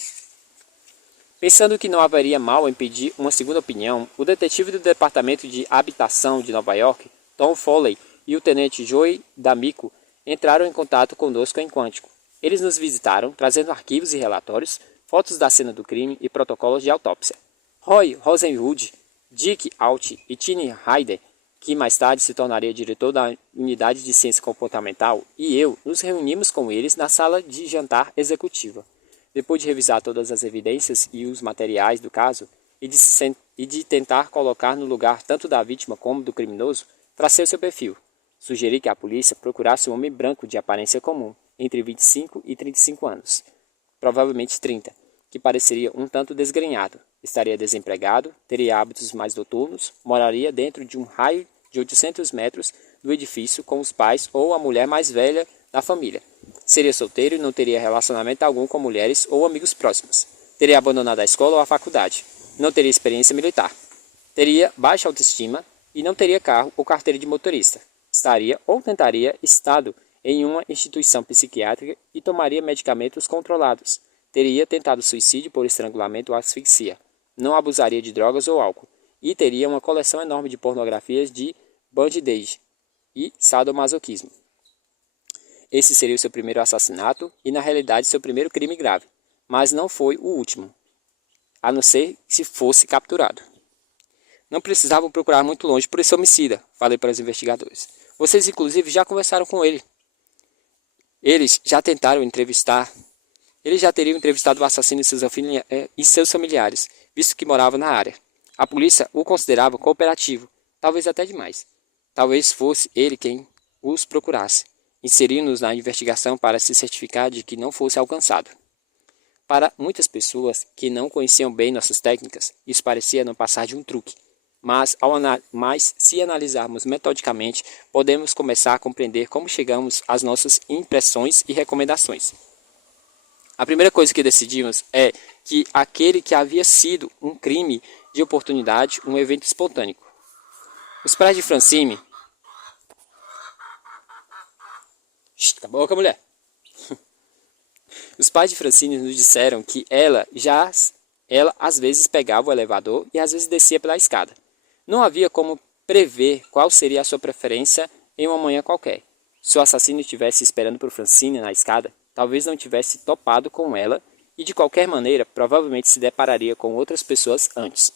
Pensando que não haveria mal em pedir uma segunda opinião, o detetive do Departamento de Habitação de Nova York, Tom Foley, e o tenente Joey D'Amico entraram em contato conosco em Quantico. Eles nos visitaram, trazendo arquivos e relatórios, fotos da cena do crime e protocolos de autópsia. Roy Rosenwood, Dick Alt e Tiny Ryder, que mais tarde se tornaria diretor da Unidade de Ciência Comportamental, e eu nos reunimos com eles na sala de jantar executiva. Depois de revisar todas as evidências e os materiais do caso, e de tentar colocar no lugar tanto da vítima como do criminoso, tracei o seu perfil. Sugeri que a polícia procurasse um homem branco de aparência comum, entre 25 e 35 anos, provavelmente 30, que pareceria um tanto desgrenhado, estaria desempregado, teria hábitos mais noturnos, moraria dentro de um raio de 800 metros do edifício com os pais ou a mulher mais velha da família. Seria solteiro e não teria relacionamento algum com mulheres ou amigos próximos. Teria abandonado a escola ou a faculdade. Não teria experiência militar. Teria baixa autoestima e não teria carro ou carteira de motorista. Estaria ou tentaria estado em uma instituição psiquiátrica e tomaria medicamentos controlados. Teria tentado suicídio por estrangulamento ou asfixia. Não abusaria de drogas ou álcool. E teria uma coleção enorme de pornografias de bandidage e sadomasoquismo. Esse seria o seu primeiro assassinato e, na realidade, seu primeiro crime grave. Mas não foi o último, a não ser se fosse capturado. Não precisavam procurar muito longe por esse homicida, falei para os investigadores. Vocês, inclusive, já conversaram com ele. Eles já teriam entrevistado o assassino e seus familiares, visto que morava na área. A polícia o considerava cooperativo, talvez até demais. Talvez fosse ele quem os procurasse. Inserindo-nos na investigação para se certificar de que não fosse alcançado. Para muitas pessoas que não conheciam bem nossas técnicas, isso parecia não passar de um truque. Mas se analisarmos metodicamente, podemos começar a compreender como chegamos às nossas impressões e recomendações. A primeira coisa que decidimos é que aquele que havia sido um crime de oportunidade, um evento espontâneo. Os pais de Francine... Cala a boca, mulher! Os pais de Francine nos disseram que ela às vezes pegava o elevador e às vezes descia pela escada. Não havia como prever qual seria a sua preferência em uma manhã qualquer. Se o assassino estivesse esperando por Francine na escada, talvez não tivesse topado com ela e de qualquer maneira provavelmente se depararia com outras pessoas antes.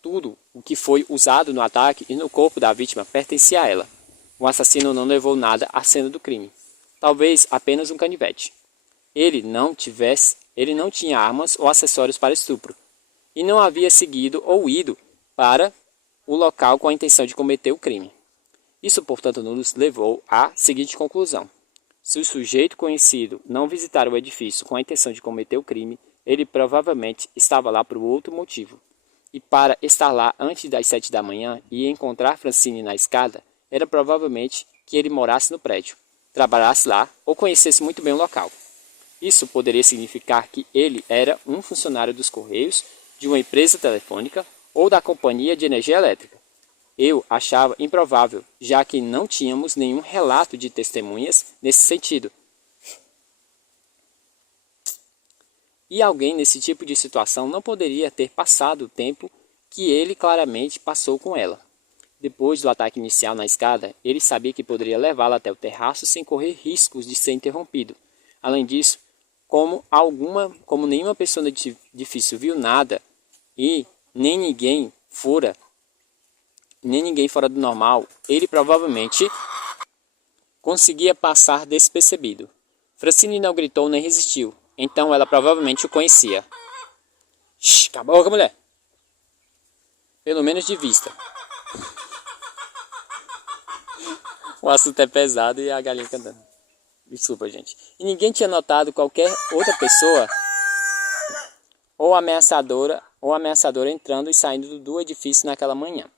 Tudo o que foi usado no ataque e no corpo da vítima pertencia a ela. O assassino não levou nada à cena do crime. Talvez apenas um canivete. Ele não tinha armas ou acessórios para estupro. E não havia seguido ou ido para o local com a intenção de cometer o crime. Isso, portanto, nos levou à seguinte conclusão. Se o sujeito conhecido não visitar o edifício com a intenção de cometer o crime, ele provavelmente estava lá por outro motivo. E para estar lá antes das 7 da manhã e encontrar Francine na escada, era provavelmente que ele morasse no prédio, trabalhasse lá ou conhecesse muito bem o local. Isso poderia significar que ele era um funcionário dos Correios, de uma empresa telefônica ou da companhia de energia elétrica. Eu achava improvável, já que não tínhamos nenhum relato de testemunhas nesse sentido. E alguém nesse tipo de situação não poderia ter passado o tempo que ele claramente passou com ela. Depois do ataque inicial na escada, ele sabia que poderia levá-la até o terraço sem correr riscos de ser interrompido. Além disso, como nenhuma pessoa no edifício viu nada e nem ninguém fora do normal, ele provavelmente conseguia passar despercebido. Francine não gritou nem resistiu, então ela provavelmente o conhecia. Cala a boca, mulher! Pelo menos de vista. O assunto é pesado e a galinha cantando. Desculpa, gente. E ninguém tinha notado qualquer outra pessoa ou ameaçadora entrando e saindo do edifício naquela manhã.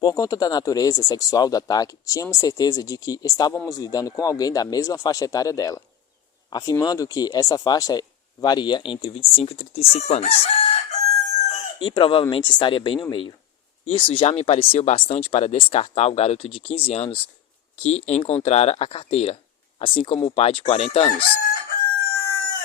Por conta da natureza sexual do ataque, tínhamos certeza de que estávamos lidando com alguém da mesma faixa etária dela. afirmando que essa faixa varia entre 25 e 35 anos, e provavelmente estaria bem no meio. Isso já me pareceu bastante para descartar o garoto de 15 anos que encontrara a carteira, assim como o pai de 40 anos.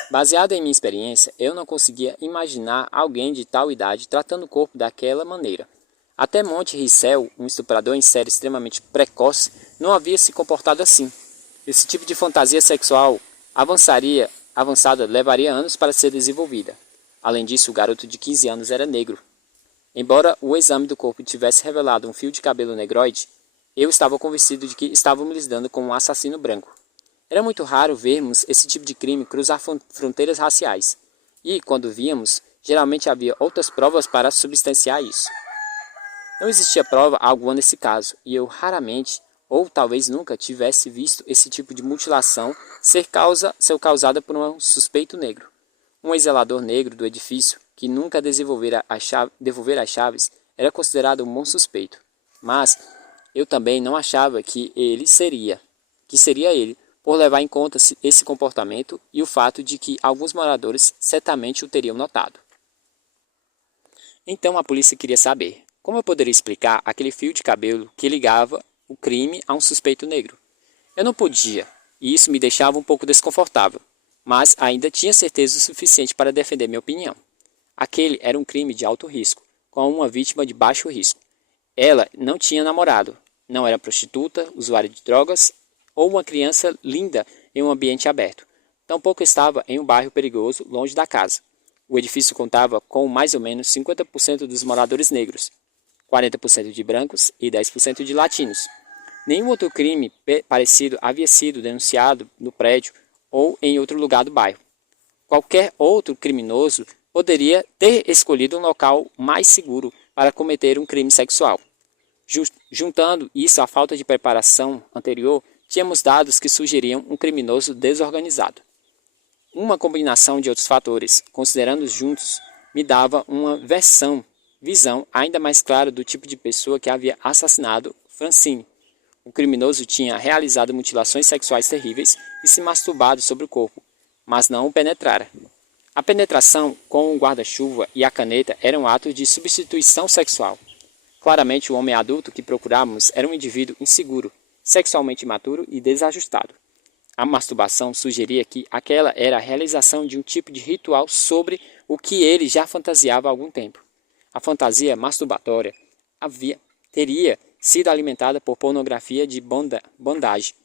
Baseado em minha experiência, eu não conseguia imaginar alguém de tal idade tratando o corpo daquela maneira. Até Monte Rissel, um estuprador em série extremamente precoce, não havia se comportado assim. Esse tipo de fantasia sexual avançada levaria anos para ser desenvolvida. Além disso, o garoto de 15 anos era negro. Embora o exame do corpo tivesse revelado um fio de cabelo negroide, eu estava convencido de que estávamos lidando com um assassino branco. Era muito raro vermos esse tipo de crime cruzar fronteiras raciais, e, quando víamos, geralmente havia outras provas para substanciar isso. Não existia prova alguma nesse caso, e eu raramente, ou talvez nunca, tivesse visto esse tipo de mutilação ser causada por um suspeito negro. Um ex-zelador negro do edifício, que nunca devolvera as chaves, era considerado um bom suspeito. Mas eu também não achava que seria ele, por levar em conta esse comportamento e o fato de que alguns moradores certamente o teriam notado. Então a polícia queria saber como eu poderia explicar aquele fio de cabelo que ligava o crime a um suspeito negro. Eu não podia, e isso me deixava um pouco desconfortável, mas ainda tinha certeza o suficiente para defender minha opinião. Aquele era um crime de alto risco, com uma vítima de baixo risco. Ela não tinha namorado, não era prostituta, usuária de drogas ou uma criança linda em um ambiente aberto. Tampouco estava em um bairro perigoso, longe da casa. O edifício contava com mais ou menos 50% dos moradores negros, 40% de brancos e 10% de latinos. Nenhum outro crime parecido havia sido denunciado no prédio ou em outro lugar do bairro. Qualquer outro criminoso poderia ter escolhido um local mais seguro para cometer um crime sexual. Juntando isso à falta de preparação anterior, tínhamos dados que sugeriam um criminoso desorganizado. Uma combinação de outros fatores, considerando-os juntos, me dava uma visão ainda mais clara do tipo de pessoa que havia assassinado Francine. O criminoso tinha realizado mutilações sexuais terríveis e se masturbado sobre o corpo, mas não o penetrara. A penetração com o guarda-chuva e a caneta era um ato de substituição sexual. Claramente, o homem adulto que procurávamos era um indivíduo inseguro, sexualmente imaturo e desajustado. A masturbação sugeria que aquela era a realização de um tipo de ritual sobre o que ele já fantasiava há algum tempo. A fantasia masturbatória teria sido alimentada por pornografia de bondage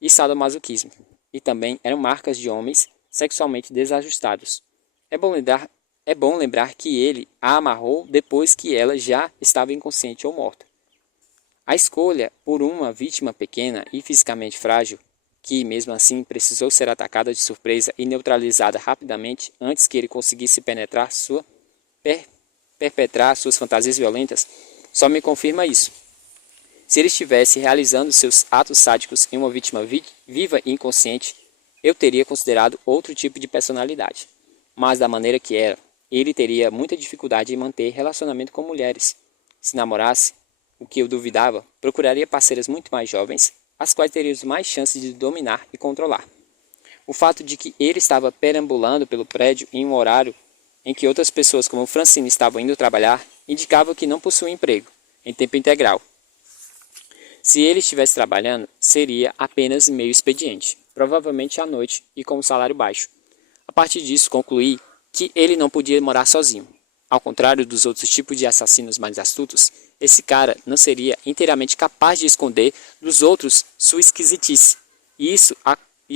e sadomasoquismo, e também eram marcas de homens sexualmente desajustados. É bom lembrar que ele a amarrou depois que ela já estava inconsciente ou morta. A escolha por uma vítima pequena e fisicamente frágil, que mesmo assim precisou ser atacada de surpresa e neutralizada rapidamente antes que ele conseguisse perpetrar suas fantasias violentas, só me confirma isso. Se ele estivesse realizando seus atos sádicos em uma vítima viva e inconsciente, eu teria considerado outro tipo de personalidade. Mas da maneira que era, ele teria muita dificuldade em manter relacionamento com mulheres. Se namorasse, o que eu duvidava, procuraria parceiras muito mais jovens, as quais teríamos mais chances de dominar e controlar. O fato de que ele estava perambulando pelo prédio em um horário em que outras pessoas como Francine estavam indo trabalhar, indicava que não possuía emprego, em tempo integral. Se ele estivesse trabalhando, seria apenas meio expediente, provavelmente à noite e com um salário baixo. A partir disso, concluí que ele não podia morar sozinho. Ao contrário dos outros tipos de assassinos mais astutos, esse cara não seria inteiramente capaz de esconder dos outros sua esquisitice. E isso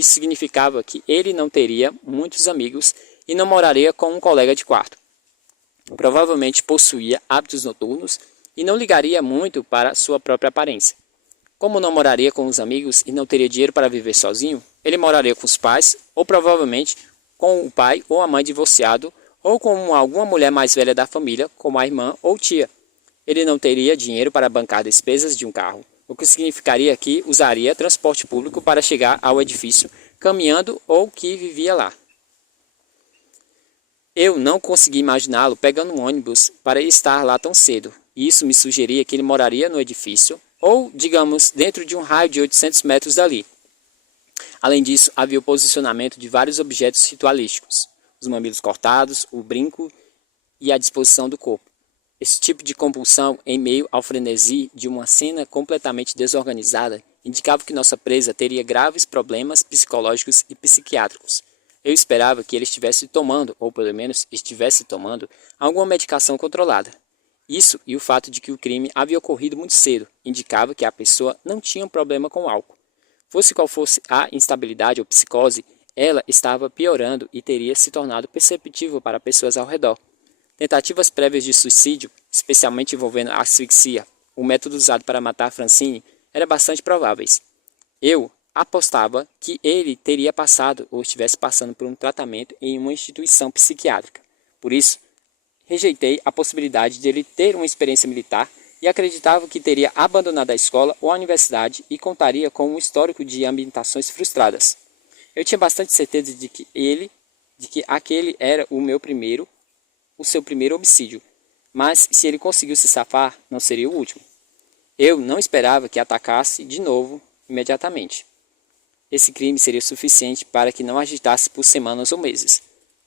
significava que ele não teria muitos amigos e não moraria com um colega de quarto. Provavelmente possuía hábitos noturnos e não ligaria muito para sua própria aparência. Como não moraria com os amigos e não teria dinheiro para viver sozinho, ele moraria com os pais ou provavelmente com o pai ou a mãe divorciado ou com alguma mulher mais velha da família, como a irmã ou tia. Ele não teria dinheiro para bancar despesas de um carro, o que significaria que usaria transporte público para chegar ao edifício, caminhando ou que vivia lá. Eu não consegui imaginá-lo pegando um ônibus para estar lá tão cedo. Isso me sugeria que ele moraria no edifício ou, digamos, dentro de um raio de 800 metros dali. Além disso, havia o posicionamento de vários objetos ritualísticos, os mamilos cortados, o brinco e a disposição do corpo. Esse tipo de compulsão, em meio ao frenesi de uma cena completamente desorganizada, indicava que nossa presa teria graves problemas psicológicos e psiquiátricos. Eu esperava que ele estivesse tomando, ou pelo menos estivesse tomando, alguma medicação controlada. Isso e o fato de que o crime havia ocorrido muito cedo indicava que a pessoa não tinha um problema com álcool. Fosse qual fosse a instabilidade ou psicose, ela estava piorando e teria se tornado perceptível para pessoas ao redor. Tentativas prévias de suicídio, especialmente envolvendo asfixia, o método usado para matar Francine, eram bastante prováveis. Eu apostava que ele teria passado ou estivesse passando por um tratamento em uma instituição psiquiátrica. Por isso, rejeitei a possibilidade de ele ter uma experiência militar e acreditava que teria abandonado a escola ou a universidade e contaria com um histórico de ambientações frustradas. Eu tinha bastante certeza de que aquele era o seu primeiro homicídio, mas se ele conseguiu se safar, não seria o último. Eu não esperava que atacasse de novo imediatamente. Esse crime seria suficiente para que não agitasse por semanas ou meses.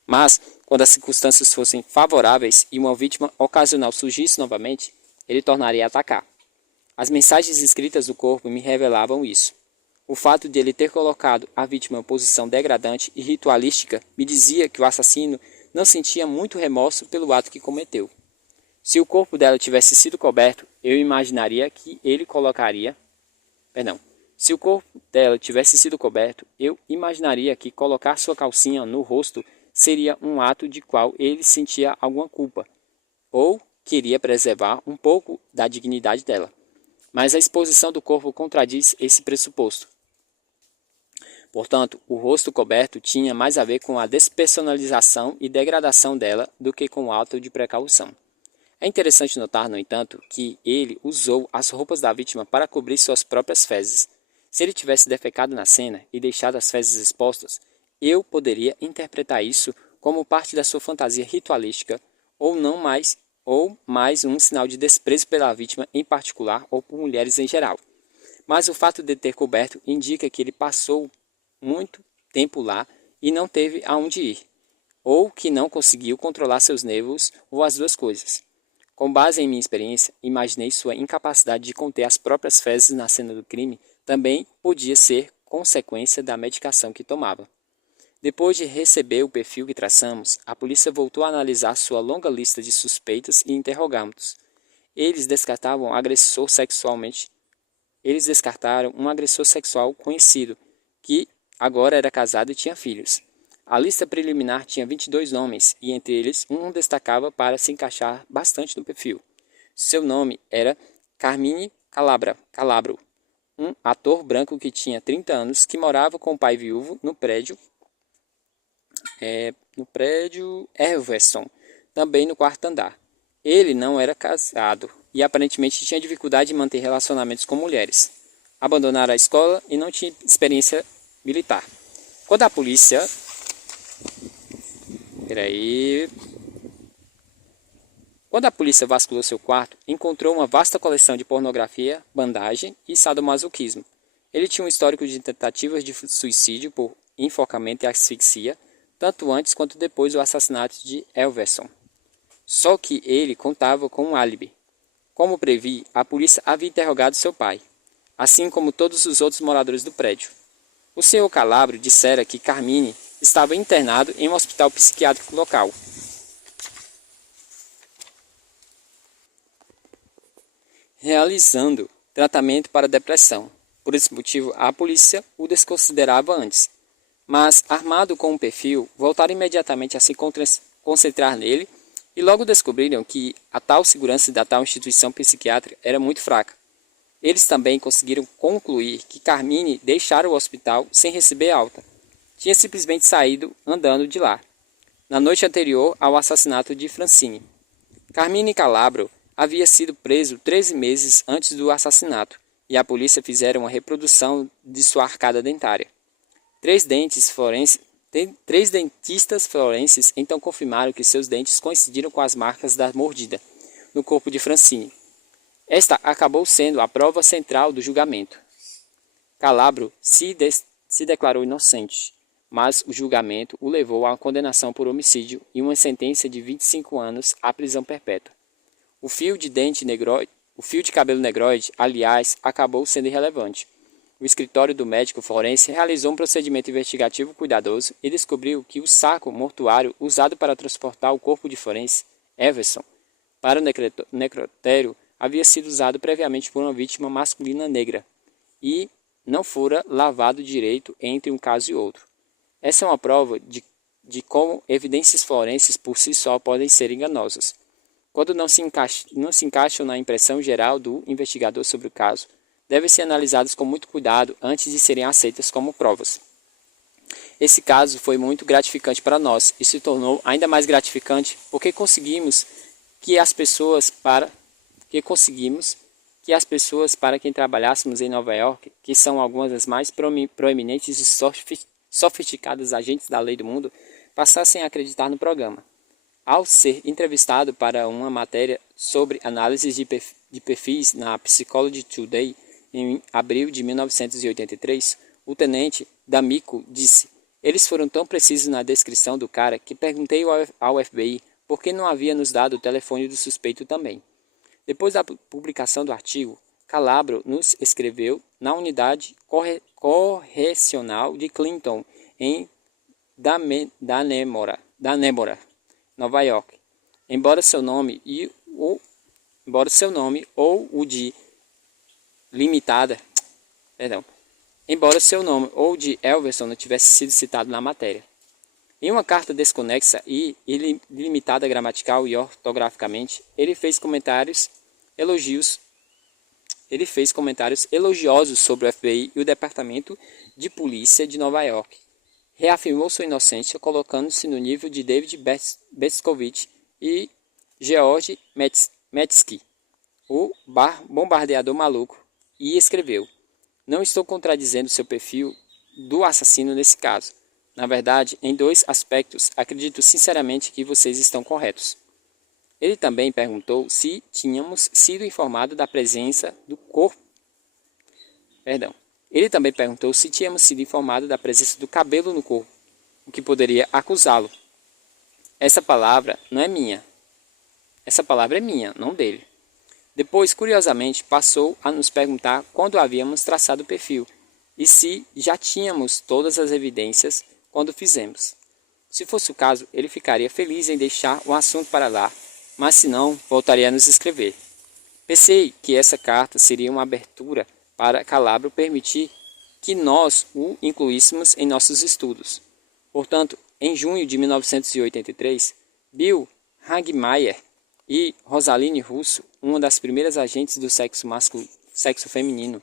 Mas, quando as circunstâncias fossem favoráveis e uma vítima ocasional surgisse novamente, ele tornaria a atacar. As mensagens escritas do corpo me revelavam isso. O fato de ele ter colocado a vítima em posição degradante e ritualística me dizia que o assassino não sentia muito remorso pelo ato que cometeu. Se o corpo dela tivesse sido coberto, eu imaginaria que ele colocaria... Se o corpo dela tivesse sido coberto, eu imaginaria que colocar sua calcinha no rosto seria um ato de qual ele sentia alguma culpa, ou queria preservar um pouco da dignidade dela. Mas a exposição do corpo contradiz esse pressuposto. Portanto, o rosto coberto tinha mais a ver com a despersonalização e degradação dela do que com o ato de precaução. É interessante notar, no entanto, que ele usou as roupas da vítima para cobrir suas próprias fezes. Se ele tivesse defecado na cena e deixado as fezes expostas, eu poderia interpretar isso como parte da sua fantasia ritualística ou mais um sinal de desprezo pela vítima em particular ou por mulheres em geral. Mas o fato de ter coberto indica que ele passou muito tempo lá e não teve aonde ir, ou que não conseguiu controlar seus nervos ou as duas coisas. Com base em minha experiência, imaginei sua incapacidade de conter as próprias fezes na cena do crime também podia ser consequência da medicação que tomava. Depois de receber o perfil que traçamos, a polícia voltou a analisar sua longa lista de suspeitos e interrogamos. Eles descartaram um agressor sexual conhecido, que agora era casado e tinha filhos. A lista preliminar tinha 22 nomes, e entre eles um destacava para se encaixar bastante no perfil. Seu nome era Carmine Calabro, um ator branco que tinha 30 anos, que morava com o pai viúvo no prédio Everson, também no quarto andar. Ele não era casado e aparentemente tinha dificuldade em manter relacionamentos com mulheres. Abandonara a escola e não tinha experiência militar. Quando a polícia vasculhou seu quarto, encontrou uma vasta coleção de pornografia, bandagem e sadomasoquismo. Ele tinha um histórico de tentativas de suicídio por enforcamento e asfixia, tanto antes quanto depois do assassinato de Everson. Só que ele contava com um álibi. Como previ, a polícia havia interrogado seu pai, assim como todos os outros moradores do prédio. O Sr. Calabro dissera que Carmine estava internado em um hospital psiquiátrico local. Realizando tratamento para depressão. Por esse motivo, a polícia o desconsiderava antes. Mas, armado com um perfil, voltaram imediatamente a se concentrar nele e logo descobriram que a tal segurança da tal instituição psiquiátrica era muito fraca. Eles também conseguiram concluir que Carmine deixara o hospital sem receber alta. Tinha simplesmente saído andando de lá, na noite anterior ao assassinato de Francine. Carmine Calabro havia sido preso 13 meses antes do assassinato e a polícia fizeram uma reprodução de sua arcada dentária. Três dentistas forenses então confirmaram que seus dentes coincidiram com as marcas da mordida no corpo de Francine. Esta acabou sendo a prova central do julgamento. Calabro se se declarou inocente, mas o julgamento o levou à condenação por homicídio e uma sentença de 25 anos à prisão perpétua. O fio de cabelo negroide, aliás, acabou sendo irrelevante. O escritório do médico forense realizou um procedimento investigativo cuidadoso e descobriu que o saco mortuário usado para transportar o corpo de forense, Everson, para o necrotério havia sido usado previamente por uma vítima masculina negra e não fora lavado direito entre um caso e outro. Essa é uma prova de como evidências forenses por si só podem ser enganosas, quando não se encaixam na impressão geral do investigador sobre o caso. Devem ser analisadas com muito cuidado antes de serem aceitas como provas. Esse caso foi muito gratificante para nós e se tornou ainda mais gratificante porque conseguimos que as pessoas para quem trabalhássemos em Nova York, que são algumas das mais proeminentes e sofisticadas agentes da lei do mundo, passassem a acreditar no programa. Ao ser entrevistado para uma matéria sobre análise de perfis na Psychology Today, em abril de 1983, o tenente D'Amico disse: "Eles foram tão precisos na descrição do cara que perguntei ao FBI por que não havia nos dado o telefone do suspeito também." Depois da publicação do artigo, Calabro nos escreveu na unidade correcional de Clinton, em Dannemora, Nova York. Embora seu nome ou o de Everson não tivesse sido citado na matéria. Em uma carta desconexa e ilimitada gramatical e ortograficamente, ele fez comentários elogiosos sobre o FBI e o Departamento de Polícia de Nova York. Reafirmou sua inocência, colocando-se no nível de David Bescovitch e George Metsky, o bombardeador maluco, e escreveu: "Não estou contradizendo seu perfil do assassino nesse caso. Na verdade, em 2 aspectos, acredito sinceramente que vocês estão corretos." Ele também perguntou se tínhamos sido informados da presença do cabelo no corpo, o que poderia acusá-lo. Essa palavra é minha, não dele. Depois, curiosamente, passou a nos perguntar quando havíamos traçado o perfil e se já tínhamos todas as evidências quando fizemos. Se fosse o caso, ele ficaria feliz em deixar o assunto para lá, mas se não, voltaria a nos escrever. Pensei que essa carta seria uma abertura para Calabro permitir que nós o incluíssemos em nossos estudos. Portanto, em junho de 1983, Bill Hagmaier e Rosaline Russo, uma das primeiras agentes do sexo feminino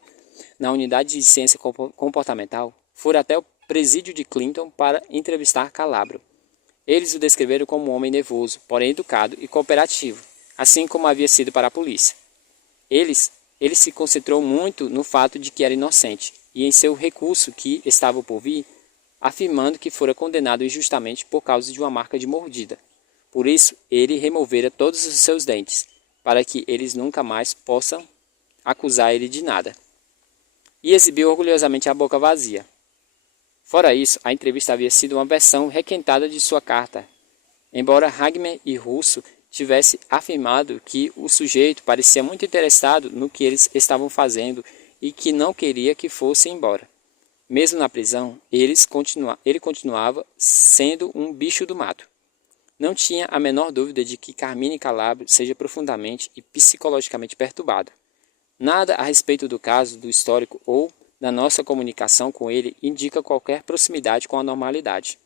na unidade de ciência comportamental, foram até o presídio de Clinton para entrevistar Calabro. Eles o descreveram como um homem nervoso, porém educado e cooperativo, assim como havia sido para a polícia. Ele se concentrou muito no fato de que era inocente e em seu recurso que estava por vir, afirmando que fora condenado injustamente por causa de uma marca de mordida. Por isso, ele removera todos os seus dentes, para que eles nunca mais possam acusar ele de nada. E exibiu orgulhosamente a boca vazia. Fora isso, a entrevista havia sido uma versão requentada de sua carta. Embora Hagmer e Russo tivesse afirmado que o sujeito parecia muito interessado no que eles estavam fazendo e que não queria que fosse embora. Mesmo na prisão, ele continuava sendo um bicho do mato. Não tinha a menor dúvida de que Carmine Calabro seja profundamente e psicologicamente perturbado. Nada a respeito do caso, do histórico ou da nossa comunicação com ele indica qualquer proximidade com a normalidade.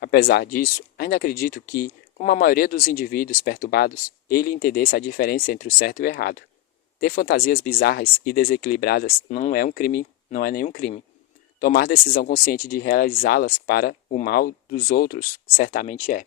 Apesar disso, ainda acredito que, como a maioria dos indivíduos perturbados, ele entendesse a diferença entre o certo e o errado. Ter fantasias bizarras e desequilibradas não é nenhum crime. Tomar decisão consciente de realizá-las para o mal dos outros certamente é.